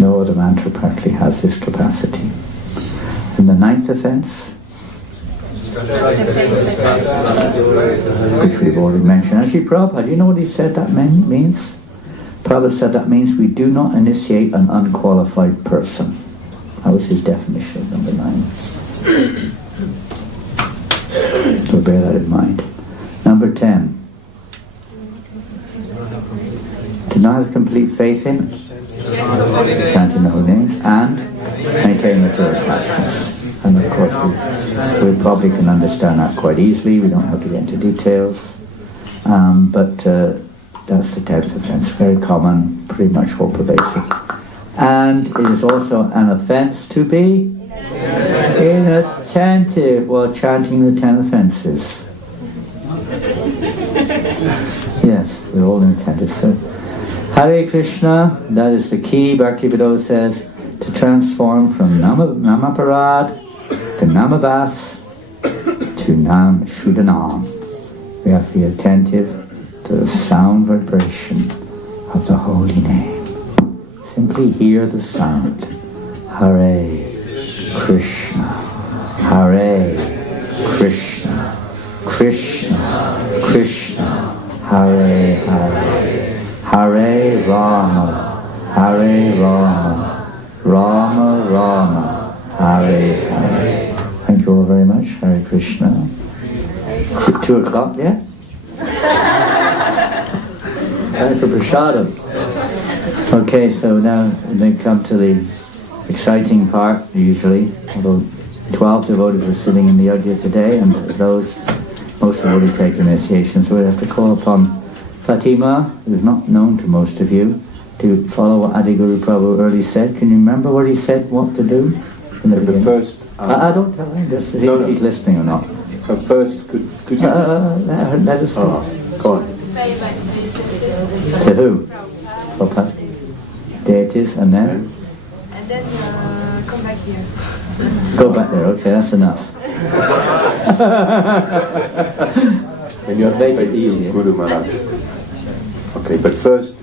No other mantra practically has this capacity. And the ninth offense, which we've already mentioned. Actually, Prabhupada, do you know what he said that means? Prabhupada said that means we do not initiate an unqualified person. That was his definition of number 9. So bear that in mind. Number 10. To not have keep faith in, chanting the holy names, and maintain material attachments. And of course, we probably can understand that quite easily. We don't have to get into details. But that's the 10th offence. Very common, pretty much all pervasive. And it is also an offence to be inattentive while chanting the 10 offences. Yes, we're all inattentive. So, Hare Krishna, that is the key. Bhakti-Vinod says to transform from Namaparad to Namabas to Nam Shuddhanam. We have to be attentive to the sound vibration of the holy name. Simply hear the sound. Hare Krishna, Hare Krishna, Krishna Krishna, Hare Hare, Hare Rama, Hare Rama, Rama Rama, Hare Hare. Thank you all very much. Hare Krishna. Is it 2 o'clock yet? Time for prasadam. Okay, so now they come to the exciting part, usually. Although 12 devotees are sitting in the yajna today, and those, most have already taken initiation, so we have to call upon Fatima, who's not known to most of you, to follow what Adi Guru Prabhu early said. Can you remember what he said, what to do? The first... I don't tell him, just to see if he's listening or not. So first, could you... let us know. Go on. To who? What? Deities, and then? And then come back here. Go back there, okay, that's enough. And you have to make it easy, Guru Maharaj. Okay, but first,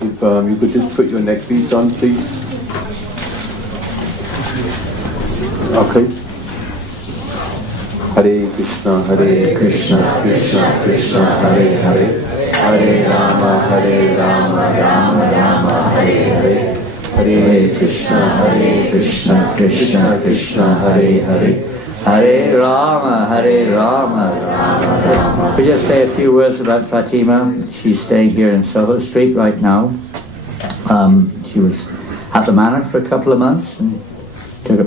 if you could just put your neck beads on, please. Okay. Hare Krishna, Krishna Krishna, Hare Hare, Hare Rama, Rama Rama, Hare Hare, Hare Krishna, Krishna Krishna, Hare Hare, Hare Rama, Rama Rama. We just say a few words about Fatima. She's staying here in Soho Street right now. She was at the manor for a couple of months, and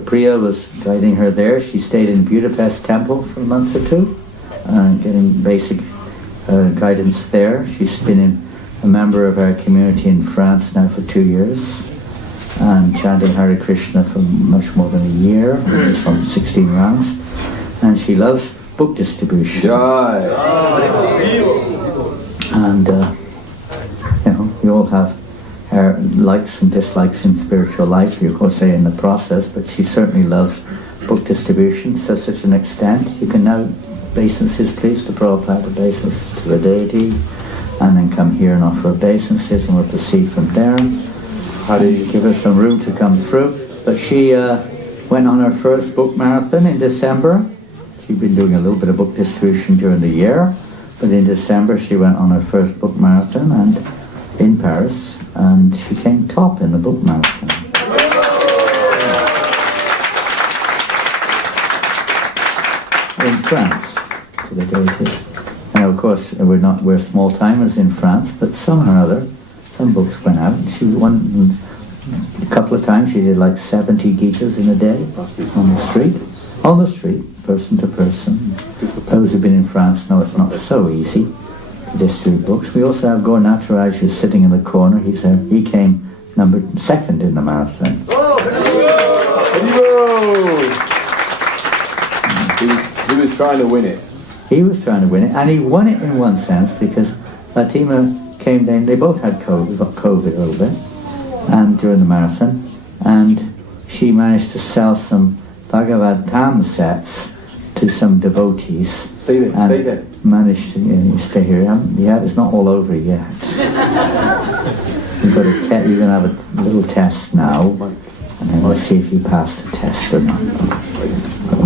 Priya was guiding her there. She stayed in Budapest Temple for a month or two, getting basic guidance there. She's been a member of our community in France now for 2 years, and chanting Hare Krishna for much more than a year, from 16 rounds. And she loves book distribution. And we all have her likes and dislikes in spiritual life, you could say, in the process, but she certainly loves book distribution to such an extent. You can now obeisances, please, to Prabhupada, obeisances to the deity, and then come here and offer obeisances, and we'll proceed from there. Give her some room to come through. But she went on her first book marathon in December. She'd been doing a little bit of book distribution during the year, but in December she went on her first book marathon and in Paris, and she came top in the book marathon. In France, to the deities. And of course, we're small timers in France, but somehow or other, some books went out. She won a couple of times. She did like 70 Gitas in a day on the street, person to person. Those who've been in France know it's not so easy to distribute books. We also have Gaur Nataraj, who's sitting in the corner. He came second in the marathon. He was trying to win it. He was trying to win it, and he won it in one sense because Fatima came down. They both had COVID, got COVID a little bit, and during the marathon, and she managed to sell some Bhagavatam sets to some devotees. Stay there. Managed to stay here. Yeah, it's not all over yet. You've got a you're going to have a little test now, and then we'll see if you pass the test or not.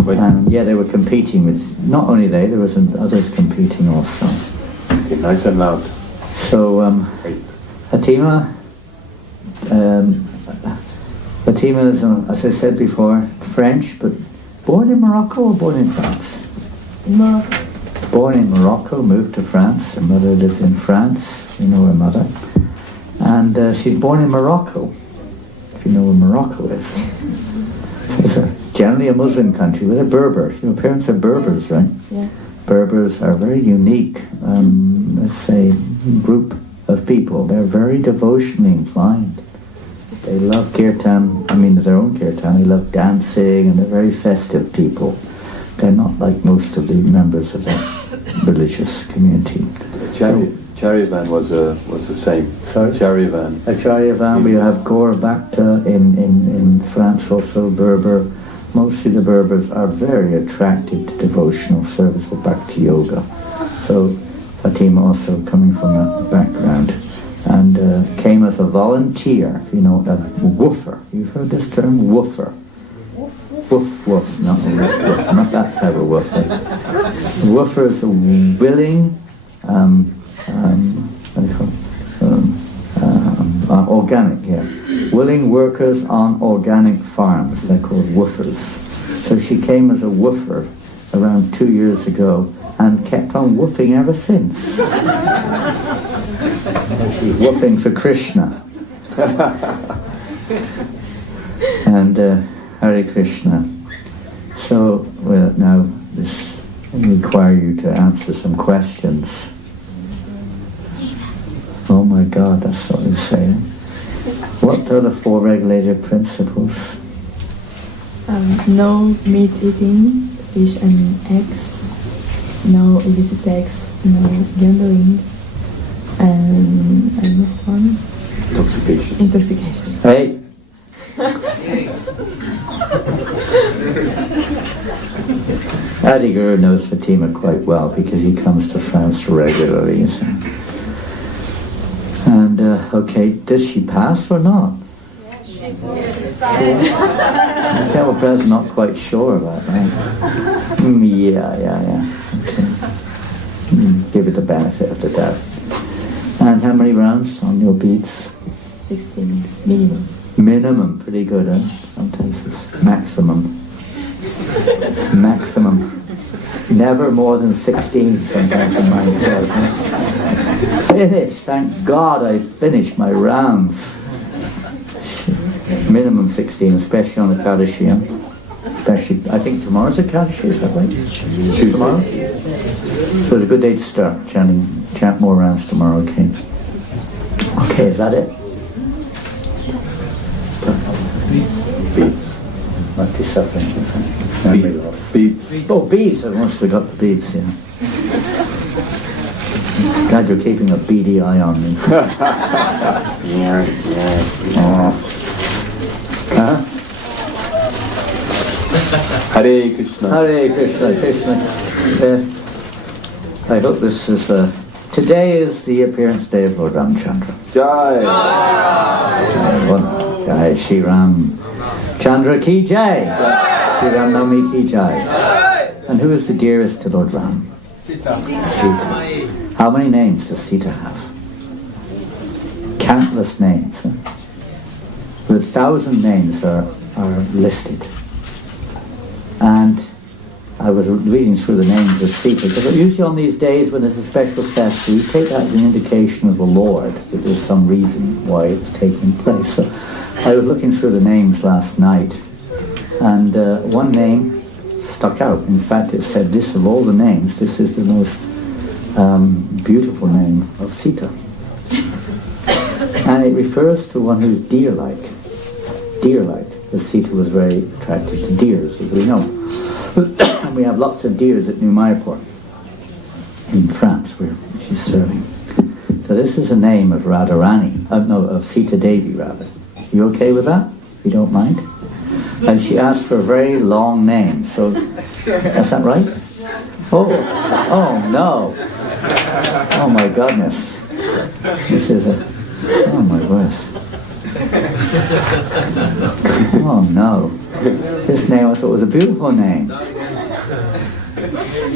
And yeah, they were competing with, not only there was others competing also. Okay, nice and loud. So, Fatima is, as I said before, French, but born in Morocco or born in France? In Morocco. Born in Morocco, moved to France. Her mother lives in France. You know her mother. And she's born in Morocco, if you know where Morocco is. It's generally a Muslim country with a Berber. Your parents are Berbers, right? Yeah. Berbers are very unique, let's say, group of people. They're very devotionally inclined. They love kirtan, their own kirtan. They love dancing, and they're very festive people. They're not like most of the members of that religious community. Charivan was the same. Sorry? Charivan. Charivan, we have Gaur Bhakta in France, also Berber. Mostly the Berbers are very attracted to devotional service or Bhakti Yoga. So Fatima also coming from that background. And came as a volunteer, if you know what woofer. You've heard this term, woofer. Woof, woof, not a woof, woof, not that type of woof. Woofer is a willing, organic, willing workers on organic farms. They're called woofers. So she came as a woofer around 2 years ago and kept on woofing ever since. She's woofing for Krishna. And Hare Krishna. So, well, now this will require you to answer some questions. Oh my God, that's what you're saying. What are the 4 regulated principles? No meat eating, fish and eggs, no illicit sex, no gambling, and I missed one. Intoxication. Hey! Adi Guru knows Fatima quite well because he comes to France regularly. You see. And, okay, does she pass or not? Prabhupada's not quite sure about that. Yeah. Okay. Give it the benefit of the doubt. And how many rounds on your beads? 16 minimum. Minimum, pretty good, huh? Sometimes it's maximum. Maximum. Never more than 16, sometimes in mine says. Finished, thank God I finished my rounds. Minimum 16, especially on the Kadashi. Especially, I think tomorrow's a Kadashi, is that right? Tuesday. Tomorrow? So it's a good day to start chanting. Chant more rounds tomorrow, okay? Okay, is that it? Beats. Might be suffering. Beats. Oh, beads. I must have got the beads, yeah. God, you're keeping a beady eye on me. Yeah. Oh. Huh? Hare Krishna. Hare Krishna, Krishna. I hope this is... today is the appearance day of Lord Ramchandra. Jai. Jai Shri Ram Chandra ki Jai. Shri Ram Navami ki Jai. And who is the dearest to Lord Ram? Sita. How many names does Sita have? Countless names. Huh? 1,000 names are listed. And I was reading through the names of Sita, because usually on these days when there's a special festival, you take that as an indication of the Lord, that there's some reason why it's taking place. So I was looking through the names last night, and one name stuck out. In fact, it said, this of all the names, this is the most beautiful name of Sita. And it refers to one who's deer-like. Deer-like, because Sita was very attracted to deers, as we know. We have lots of deers at New Mayapur in France, where she's serving. So this is a name of Radharani, of Sita Devi, rather. You okay with that? You don't mind? And she asked for a very long name, so... Is that right? Oh no! Oh my goodness. This is a... Oh my goodness. Oh no. This name I thought was a beautiful name.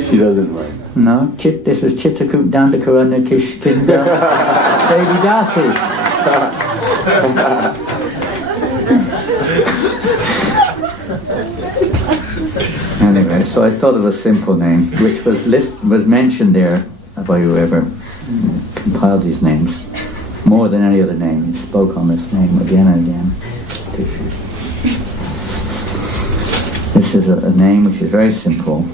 She doesn't mind. No, this is Chitakut Dandakarana Kishkinda Devi Dasi. Anyway, so I thought of a simple name, which was mentioned there by whoever compiled these names. more than any other name. He spoke on this name again and again. This is a name which is very simple.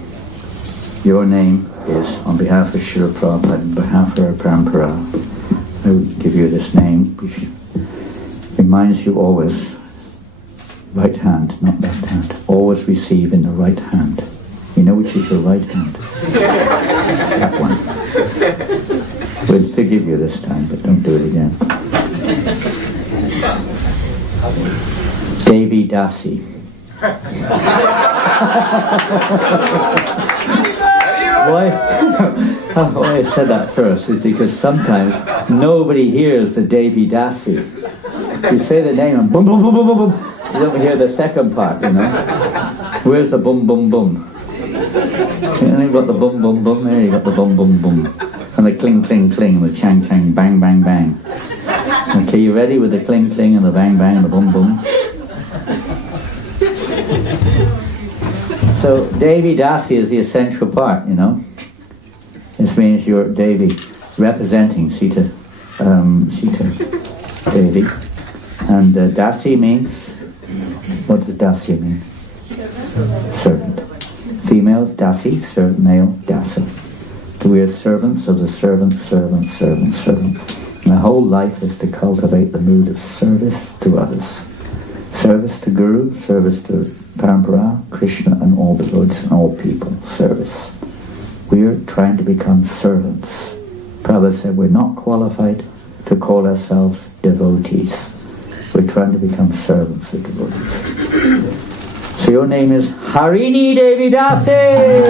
Your name is, on behalf of Srila Prabhupada, on behalf of our Parampara, I will give you this name, which reminds you always, right hand, not left hand. Always receive in the right hand. You know which is your right hand? That one. We'll forgive you this time, but don't do it again. Devi Dasi. Why I said that first is because sometimes nobody hears the Devi Dasi. You say the name and boom, boom, boom, boom, boom, boom. You don't hear the second part, you know. Where's the boom, boom, boom? And you've got the boom, boom, boom. There you got the boom, boom, boom. And the cling, cling, cling, the chang, chang, bang, bang, bang. Okay, you ready with the cling, cling and the bang, bang and the boom, boom? So Devi Dasi is the essential part, you know. This means you're Devi, representing Sita Devi. And Dasi means, what does Dasi mean? Servant. Female, Dasi, servant, male, Dasa. So we are servants of the servant, servant, servant, servant. And the whole life is to cultivate the mood of service to others. Service to Guru, service to Parampara, Krishna and all the lords and all people. Service. We are trying to become servants. Prabhupada said we're not qualified to call ourselves devotees. We're trying to become servants of devotees. So your name is Harini Devi Dasi!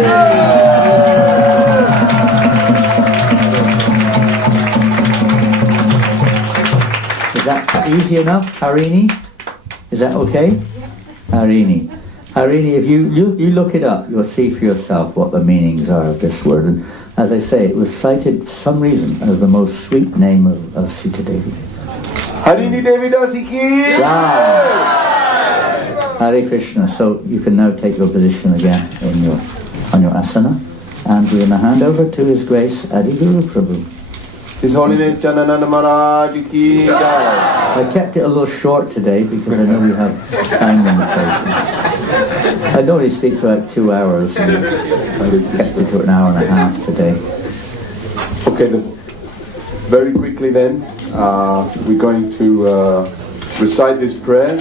Is that easy enough, Harini? Is that okay? Harini. Harini, if you look it up, you'll see for yourself what the meanings are of this word. And as I say, it was cited for some reason as the most sweet name of Sita Devi. Harini Devi Dasi ki! Hare Krishna. So you can now take your position again on your asana. And we're going to hand over to His Grace Adi Guru Prabhu. His Holiness Janananda Maharaj ki jai. I kept it a little short today because I know we have time limitations. I normally speak for about 2 hours, and I kept it to an hour and a half today. Okay, very quickly then, we're going to recite this prayer,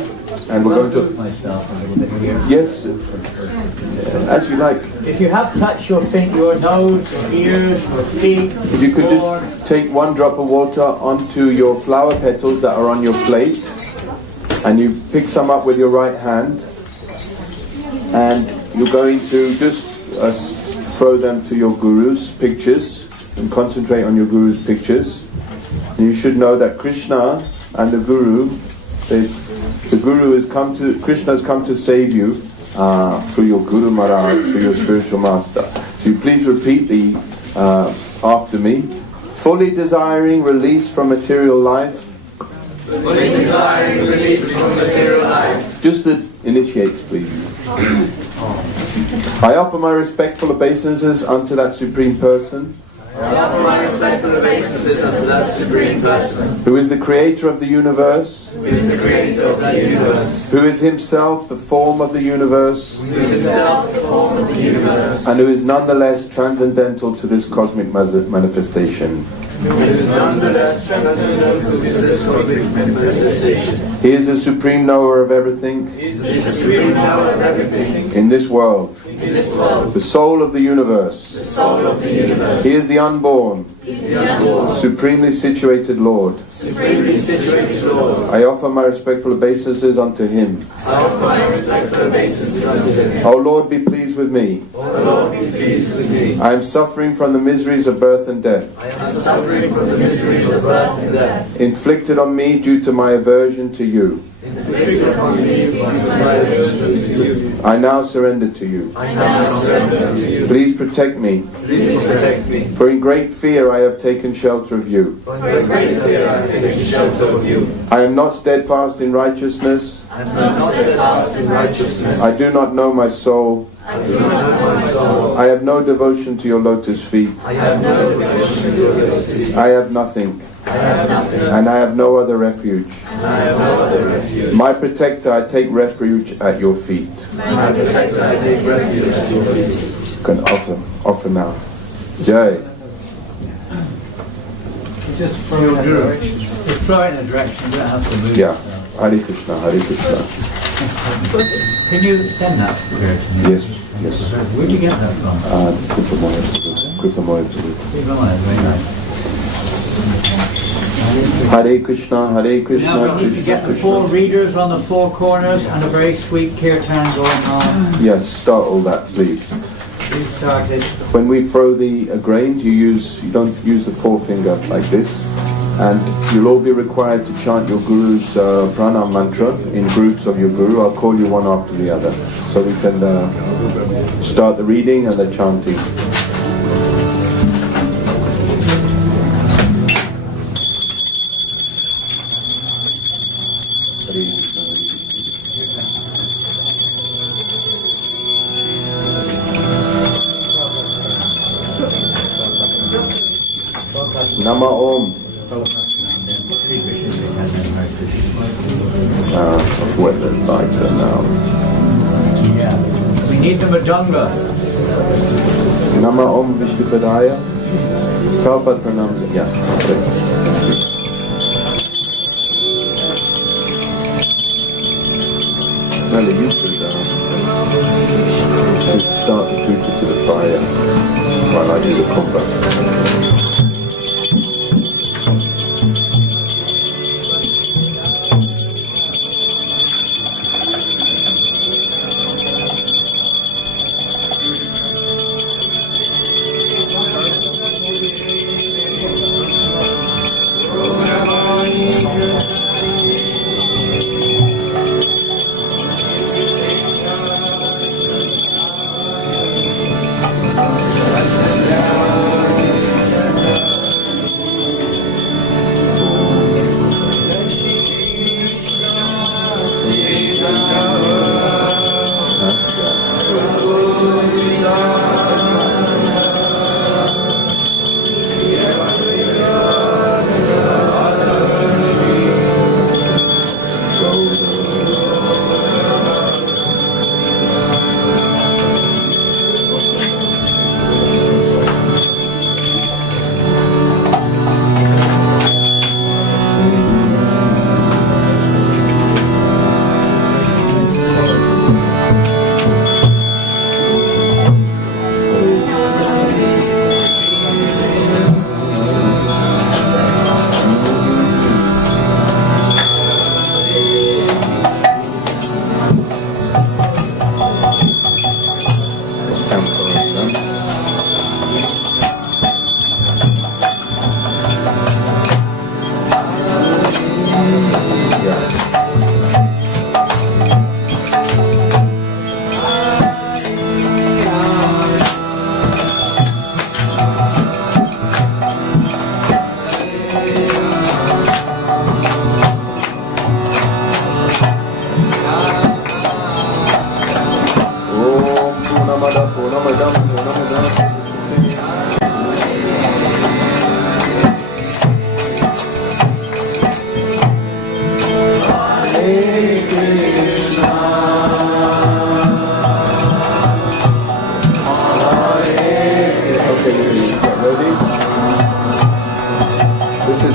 and we're going to... myself a little bit here. Yes, as you like. If you have touched your nose, ears, or feet, if you could just take one drop of water onto your flower petals that are on your plate, and you pick some up with your right hand, and you're going to just throw them to your Guru's pictures and concentrate on your Guru's pictures. And you should know that Krishna and the Guru, Krishna has come to save you through your Guru Maharaj, through your spiritual master. So you please repeat after me. Fully desiring release from material life. Fully desiring release from material life. Just the initiates, please. I offer my respectful obeisances unto that Supreme Person. I offer my respectful obeisances unto that Supreme Person, who is the Creator of the universe, who is the Creator of the universe, who is Himself the form of the universe, who is Himself the form of the universe, and who is nonetheless transcendental to this cosmic manifestation. who is nonetheless transcendental to this cosmic manifestation. He is the supreme knower of everything, He is the supreme knower of everything in this world, the soul of the universe. the soul of the universe. He is the unborn, He is the unborn, supremely situated Lord. supremely situated Lord. I offer my respectful obeisances unto Him. I offer my respectful obeisances unto Him. O Lord, be pleased with me. O Lord, be pleased with me. I am suffering from the miseries of birth and death, I am suffering from the miseries of birth and death, inflicted on me due to my aversion to you. inflicted upon me due to my aversion to you. I now surrender to you. I now surrender to you. Please protect me, Please protect me. for in great fear I have taken shelter of you. For in great fear I have taken shelter of you. I am not steadfast in righteousness. I am not steadfast in righteousness. I do not know my soul. I do not know my soul. I have no devotion to your lotus feet. I have no devotion to your lotus feet. I have nothing. I have nothing. And I have no other refuge. And I have no other refuge. My protector, I take refuge at your feet. My protector, I take refuge at your feet. You can offer now. Jai. Just throw it in the direction. Just throw it in the direction. You don't have to move. Yeah. Hare Krishna, Hare Krishna. Can you send that here to me? Yes, yes. Where'd you get that from? Kripamoy. Very nice. Hare Krishna, Hare Krishna, Now we need to get the 4 readers on the 4 corners and a very sweet kirtan going on. Yes, start all that, please. Please start it. When we throw the grains, you don't use the forefinger like this, and you'll all be required to chant your Guru's pranam mantra in groups of your Guru. I'll call you one after the other, so we can start the reading and the chanting. Nama Om. Wet the lighter now. Yeah. We need the Madanga. Nama Om Vishnupadaya. Prabhupada pranams. Yeah. Well, you should start the puja to the fire while I do the kumbha.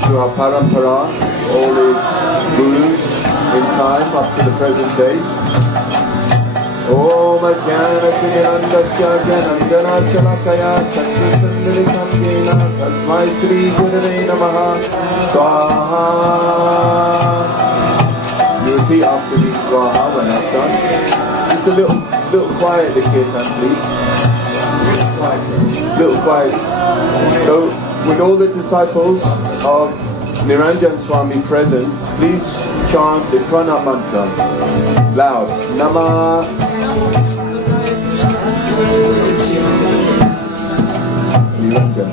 To our parampara, all the gurus in time up to the present day. Om Ajnanatirandasya Jnanandana Chalakaya Chakshusandrikam Jena Tasmai Shri Gurave Namaha Swaha. You repeat after me Swaha when I've done. Just a little quiet the kirtan, please. Little quiet. So, with all the disciples of Niranjan Swami present, please chant the pranam mantra loud. Nama. Niranjan.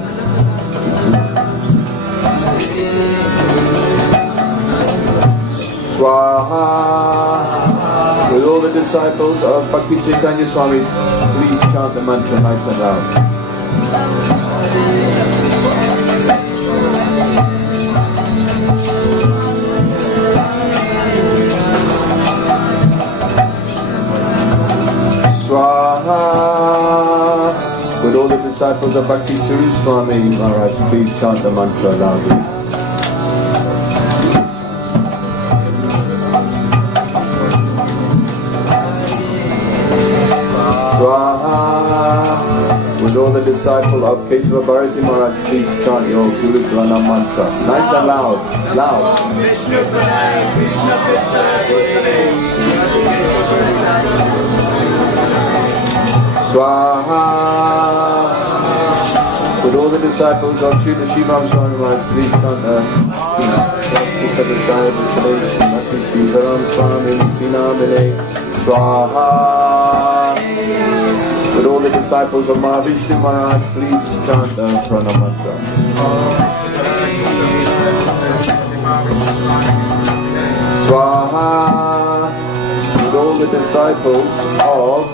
Swaha. With all the disciples disciples of Bhakti Chaitanya Swami, please chant the mantra nice and loud. Swaha. With all the disciples of Bhakti Chaitanya Swami Maharaj, please chant the mantra loudly. Swaha. With all the disciples of Keshava Bharati Maharaj, please chant your Guru Pranam mantra. Nice and loud, loud. Swaha. With all the disciples of Srila Srimam Swami Maharaj, please chant the Srivaram Swami Tinamine. Swaha. With all the disciples of Mahavishnu Maharaj, please chant the Pranam mantra. Swaha. With all the disciples of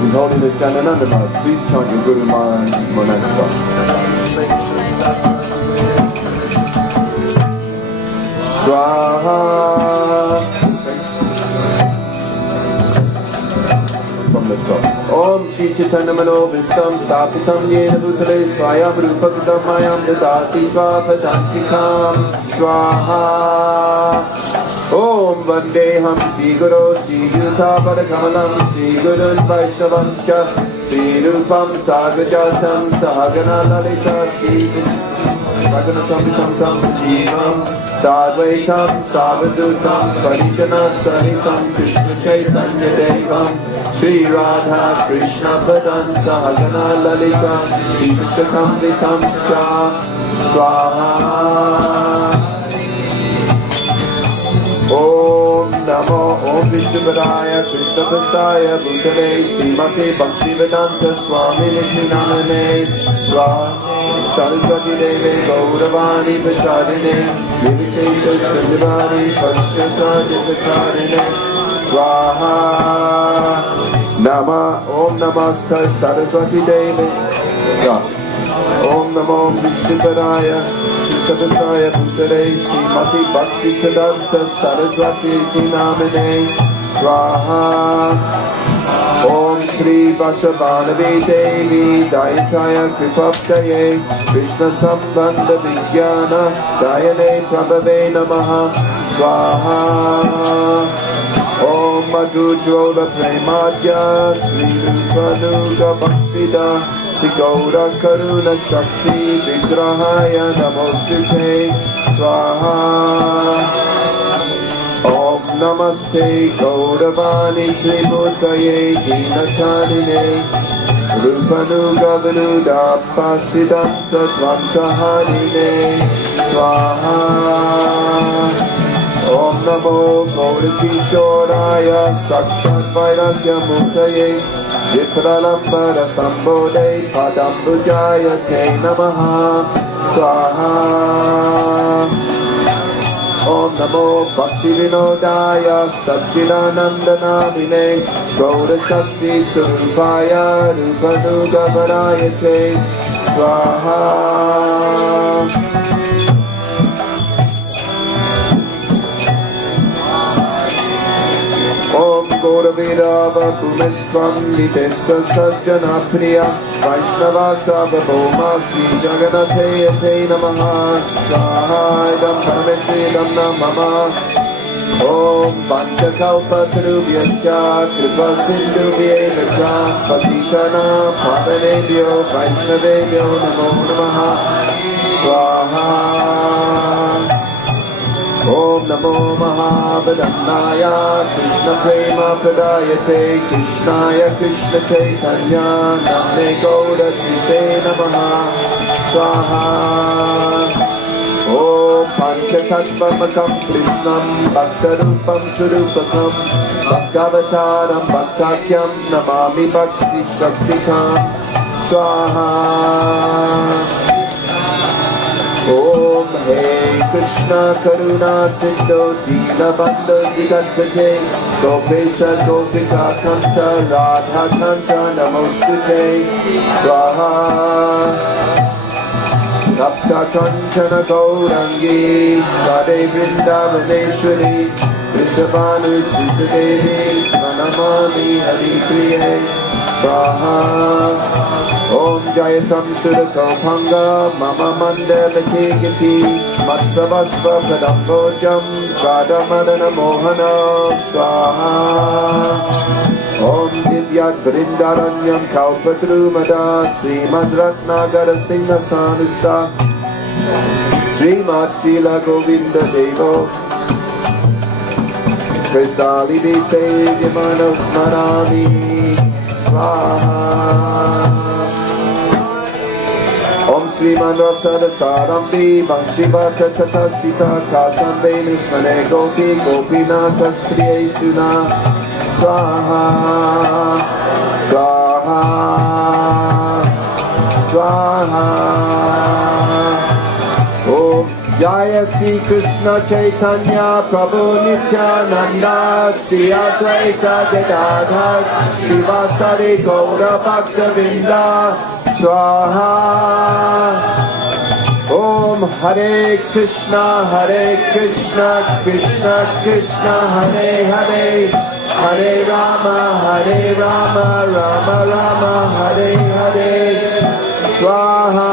His Holiness Janananda Maharaj, please chant your Guru Maharaj mantra. Swaha. From the top. Om Shri Chaitanya Mano Vistam Stapitam Yena Bhutale Swayam Rupakitam Mayam Dadati Swapadantikam Swaha. Om Vandeham Sri Guru Sri Yuta Padakamalam Sri Gurun Vaishnavanscha Sri Rupam Sagajatam Sahagana Lalita Sri Saganatam Tam Jivam Sadvaitam Savadutam Parijana Sanitam Krishna Chaitanya Devam Sri Radha-Krishna Padan Sahagana Lalita Sri Vishakam Vitam Swaha. Om Namo Om Vishnupadaya Krishna Prasthaya Bhutale Srimate Bhaktivedanta Swami Niti Namane Swaha. Saraswati Deve Gauravani Prachadine Nivishesha Shandivari Pashyata Jatakarine Swaha. Nama Om Namaste Saraswati Deve Om Namo Vishnupadaya Krishna Prasthaya Bhutale Srimati Bhakti Siddhanta Saraswati Namane Swaha. Om Shri Vashabhanavi Devi Dayataya Kripaptaye Krishna Sambandha Vijnana Dayane Prabhave Namaha Swaha. Om Madhujvola Premadya Sri Rupanuga Bhaktida Sri Gaura Karuna Shakti Vigrahaya Namostute Swaha. Om Namaste Gauravani Sri Murtaye Dinacharine Rupanuga Vinuda Pasidanta Dvantaharine Swaha. Om Namo Gaurikishoraya Sakshat Vairagya Murtaye Vipralambara Sambode Padambujaya Te Namaha Swaha. Om Namo Bhakti Vinodaya Satchidanandanamine Gaura Shakti Surupaya Rupanuga Varayate Swaha. Om Gauravirava Kumestvam Nitesta Sajjana Priya Vaishnava Sabhaboma Sri Jagannath Te Namaha Swaha. Idam Parameshridam Namama. Om Panchakalpatarubhyascha Kripa Sindhubhyeva Patitana Pavanebhyo Vaishnavebhyo Namo Namaha Swaha. Om Namo Mahabhadanaya Krishna Prema Pradayate Krishnaya Krishna Chaitanya Namne Gaura Tise Namaha Swaha. Om Panchatattvamakam Krishnam Bhaktarupam Surupakam Bhakavataram Bhaktakyam Namami Bhakti Shaktikam Swaha. Om Om Hey Krishna Karuna Sindhu Dinabandhu Digatpate Gopesha Gopika Kanta Radha Kanta Namostute Swaha Sapta Kanchana Gaurangi Radhe Vrindavaneshwari Vrishabhanu Sutadevi Pranamami Hari Priye Swaha Om Jayatam Surato Panga Mama Mandala Kegati Matsavasva Pradambojam Radha Madana Mohana Swaha Om Divyat Vrindaranyam Kalpadrumada Srimad Ratnagara Singha Sanusta Srimad Srila Govinda Devo Kristali Visedyamano Smarami Swaha Om Sriman Rasada Sarambi Bhangsivata Tatasita Kasambe Nusmane Gopi Gopinata Striye Suna Swaha Swaha Swaha Om Jaya Sri Krishna Chaitanya Prabhu Nityananda Sri Advaita Gadadhar Srivasari Gaura Bhaktavinda Swaha Om Hare Krishna Krishna Krishna Hare Hare Hare Rama Rama Rama Hare Hare Swaha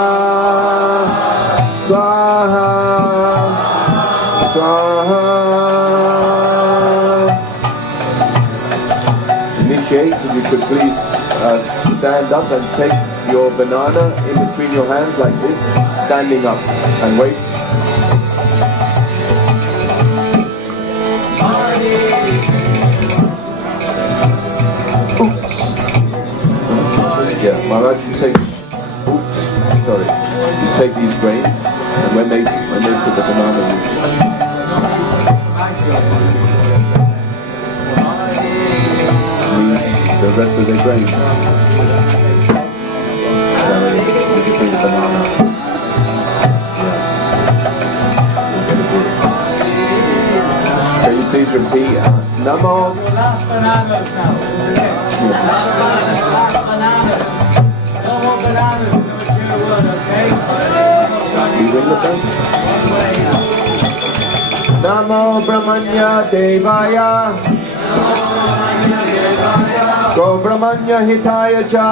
Swaha Swaha. Initiate, if you could please stand up and take your banana in between your hands like this, standing up, and wait. Oops. Yeah, Maharaj, you take. Oops, sorry. You take these grains, and when they put the banana, the rest of the grains. You take the banana. Yeah. Can you please repeat? Namo. Last bananas now. Last bananas. No more bananas. Okay? You ring the bell? Namo Brahmanya Devaya Go Brahmanya Hitaya Cha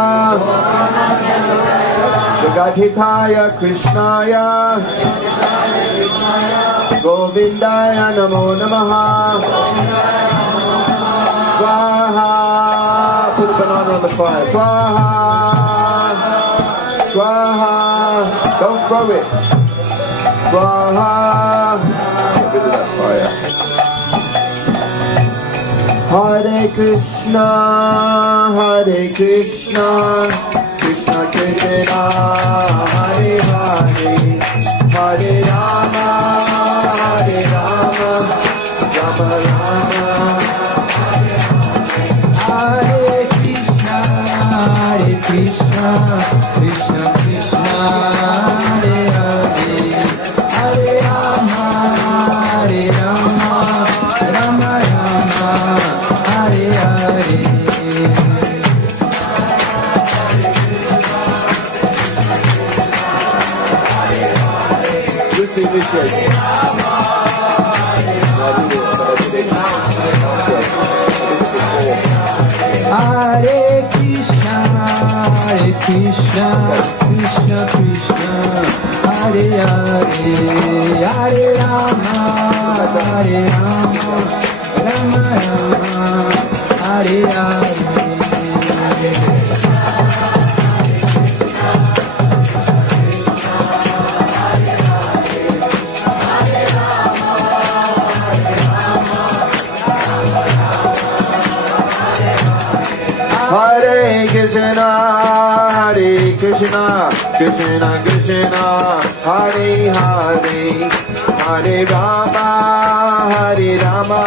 Jagat Hitaya Krishnaya Govindaya Namo Namaha Swaha. Put the banana on the fire. Swaha Swaha. Don't throw it. Swaha. Get rid of that fire. Hare Krishna, Krishna Krishna, Hare Hare, Hare Rama, Rama Rama. Hare Krishna, Krishna Krishna, Hare Hare, Hare Rama, Rama Rama, Hare Hare. This initiation. Hare Krishna, Krishna Krishna, Hare Hare, Hare Rama, Rama Rama, Hare Hare. Hare Krishna, Krishna Krishna, Hare Hare, Hare Rama,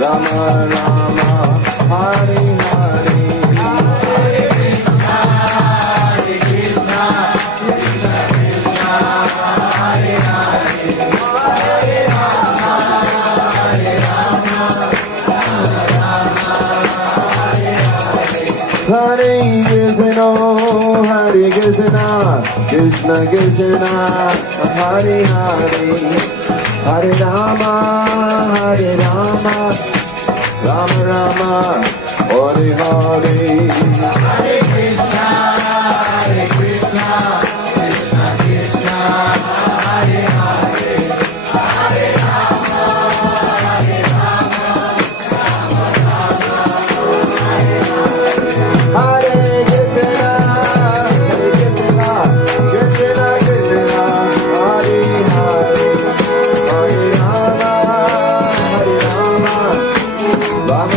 Rama Rama, Hare Hare. Hare Krishna, Krishna Krishna, Hare Hare, Krishna, Hare Krishna, Krishna Krishna, Hare Hare, Hare Rama, Rama Rama, Hare Hare. Hare Krishna, Krishna Krishna, Hare Hare, Hare Rama, Rama Rama, Hare Hare. Hare Krishna, Krishna Krishna, Hare Hare, Hare Rama, Rama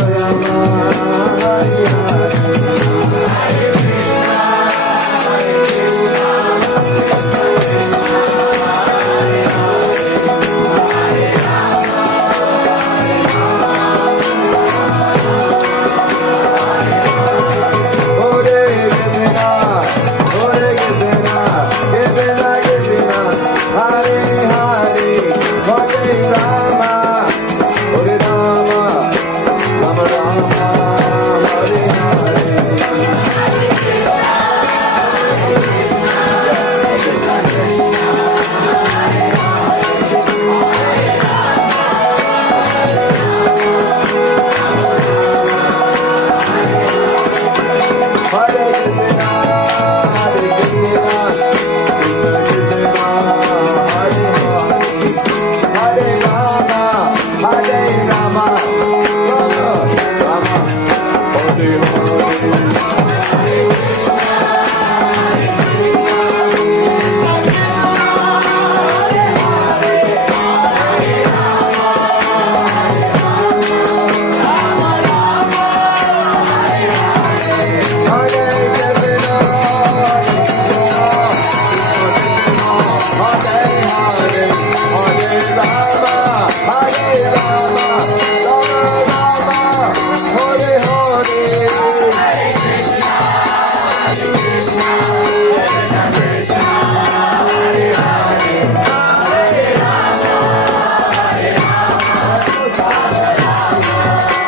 Rama, Hare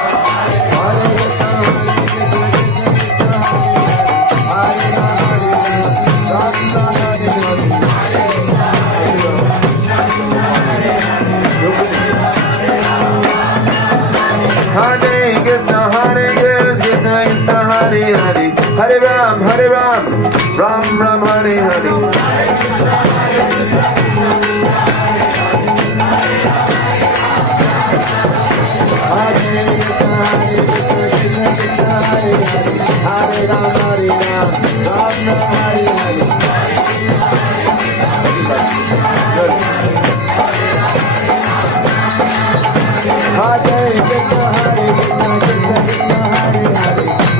Hare. Hare Ram, Ram Ram, Hare Hare.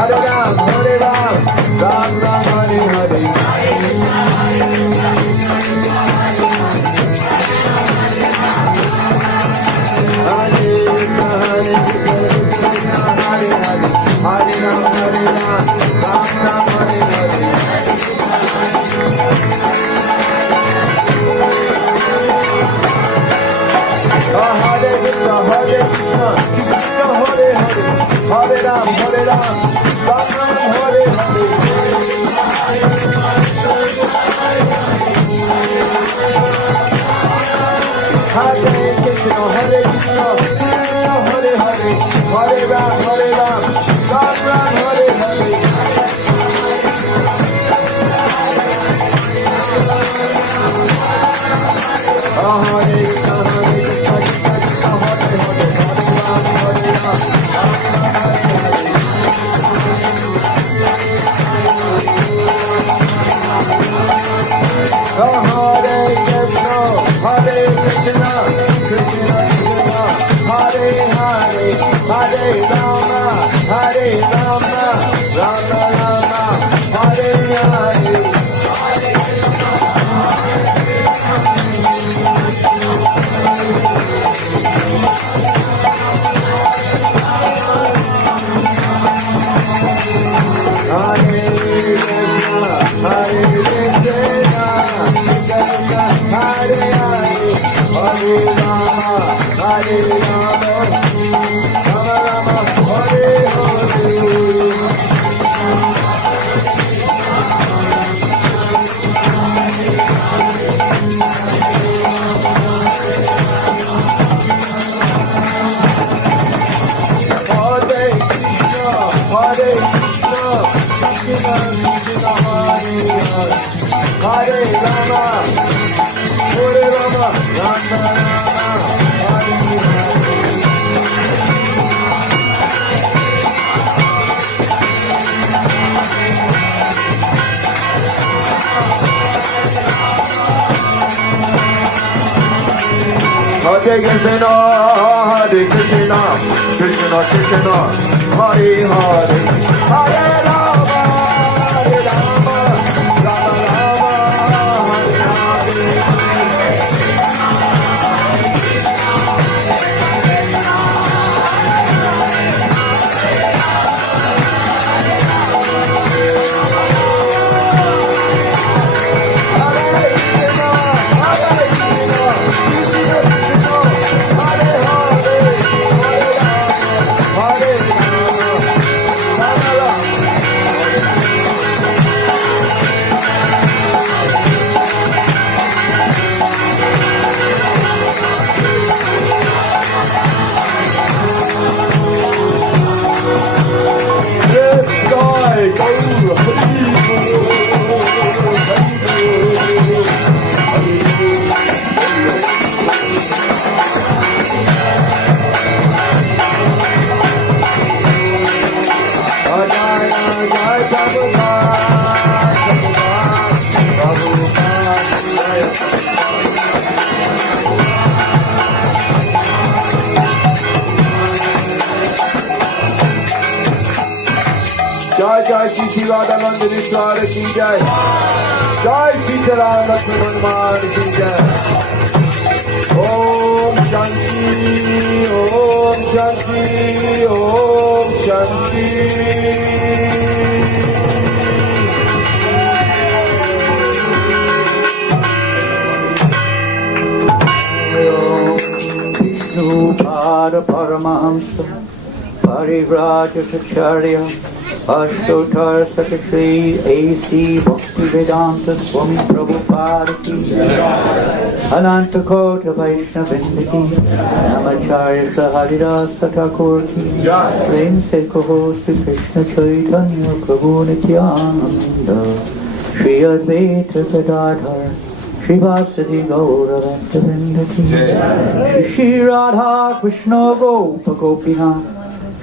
Hare Ram, Ram Ram, Hare Hare. Hare Krishna, Hare Hare Ram, Ram Ram, Hare Hare. Hare Ram, Ram Hare Rama, Hare Rama, Rama Rama, Hare Hare. Hare Krishna, Hare Krishna, Krishna Krishna, Hare Hare, Hare Rama, Hare Rama, Rama Rama, Hare Jai Shri Radha-Krishna ki jai. Jai Shri Radha-Krishna Hanuman ki jai. Om Shanti, Om Shanti, Om Shanti. Pada Paramahamsa Parivrajacharya Ashtotar Sakashri A.C. Bhaktivedanta Swami Prabhupada ki Ananta Kota Vaishnavinda ki Namacharya Saharidasa Thakur ki Prem se Kaho Sri Krishna Chaitanya Prabhu Nityananda Shri Advaita Gadadhar Shri Vasudeva Gaura Bhaktivinoda ki Shri Shri Radha-Krishna Gopa Gopinath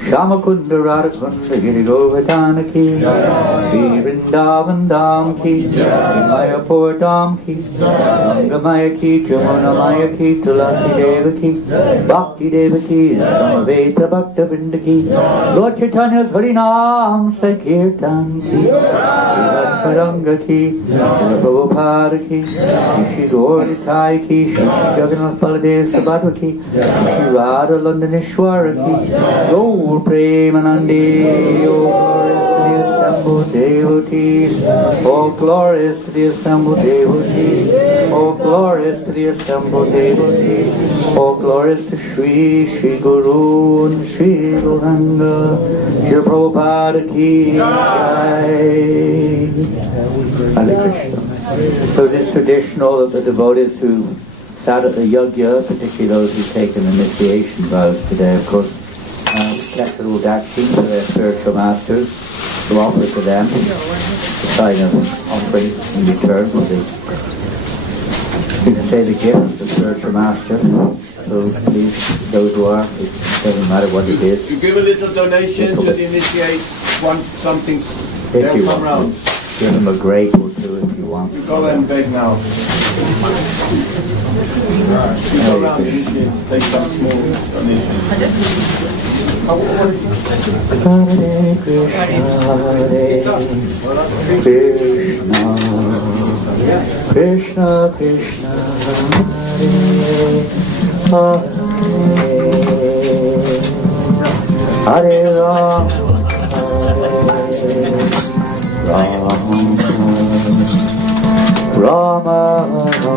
Shamakunda Radha-Kunda Giri Govardhana ki Shri Vrindavan Dham ki Mayapur Dham ki Gangamaya ki Jamunamaya ki Tulasi Deva ki Bhakti Deva ki Samaveta Bhakta Vrinda ki Lord Chaitanya's Harinam Sankirtan ki Paranga ki Prabhupada ki Shri Gauritai ki Shri Jagannath Baladev Sabhadra ki Shri Radha Landaneshwara ki Gaur Premanandi, all glories to the assembled devotees, all glories to the assembled devotees, all glories to the assembled devotees, all glories to Shri Guru and Shri Gauranga, Shri Prabhupada ki jai. Hare Krishna. So it is traditional that the devotees who sat at the yajna, particularly those who've taken initiation vows today, of course, kept a little dakshi for their spiritual masters to offer to them, a sign of offering in return for the, you can say, the gift of the spiritual master. So please, those who are, it doesn't matter what it is. You give a little donation to the initiates, want something, they'll come round. Give them a grape or two if you want. You go and beg now. You go around the initiates, take some small donations. Hare Krishna, Krishna Krishna, Hare Hare, Hare Rama, Rama Rama.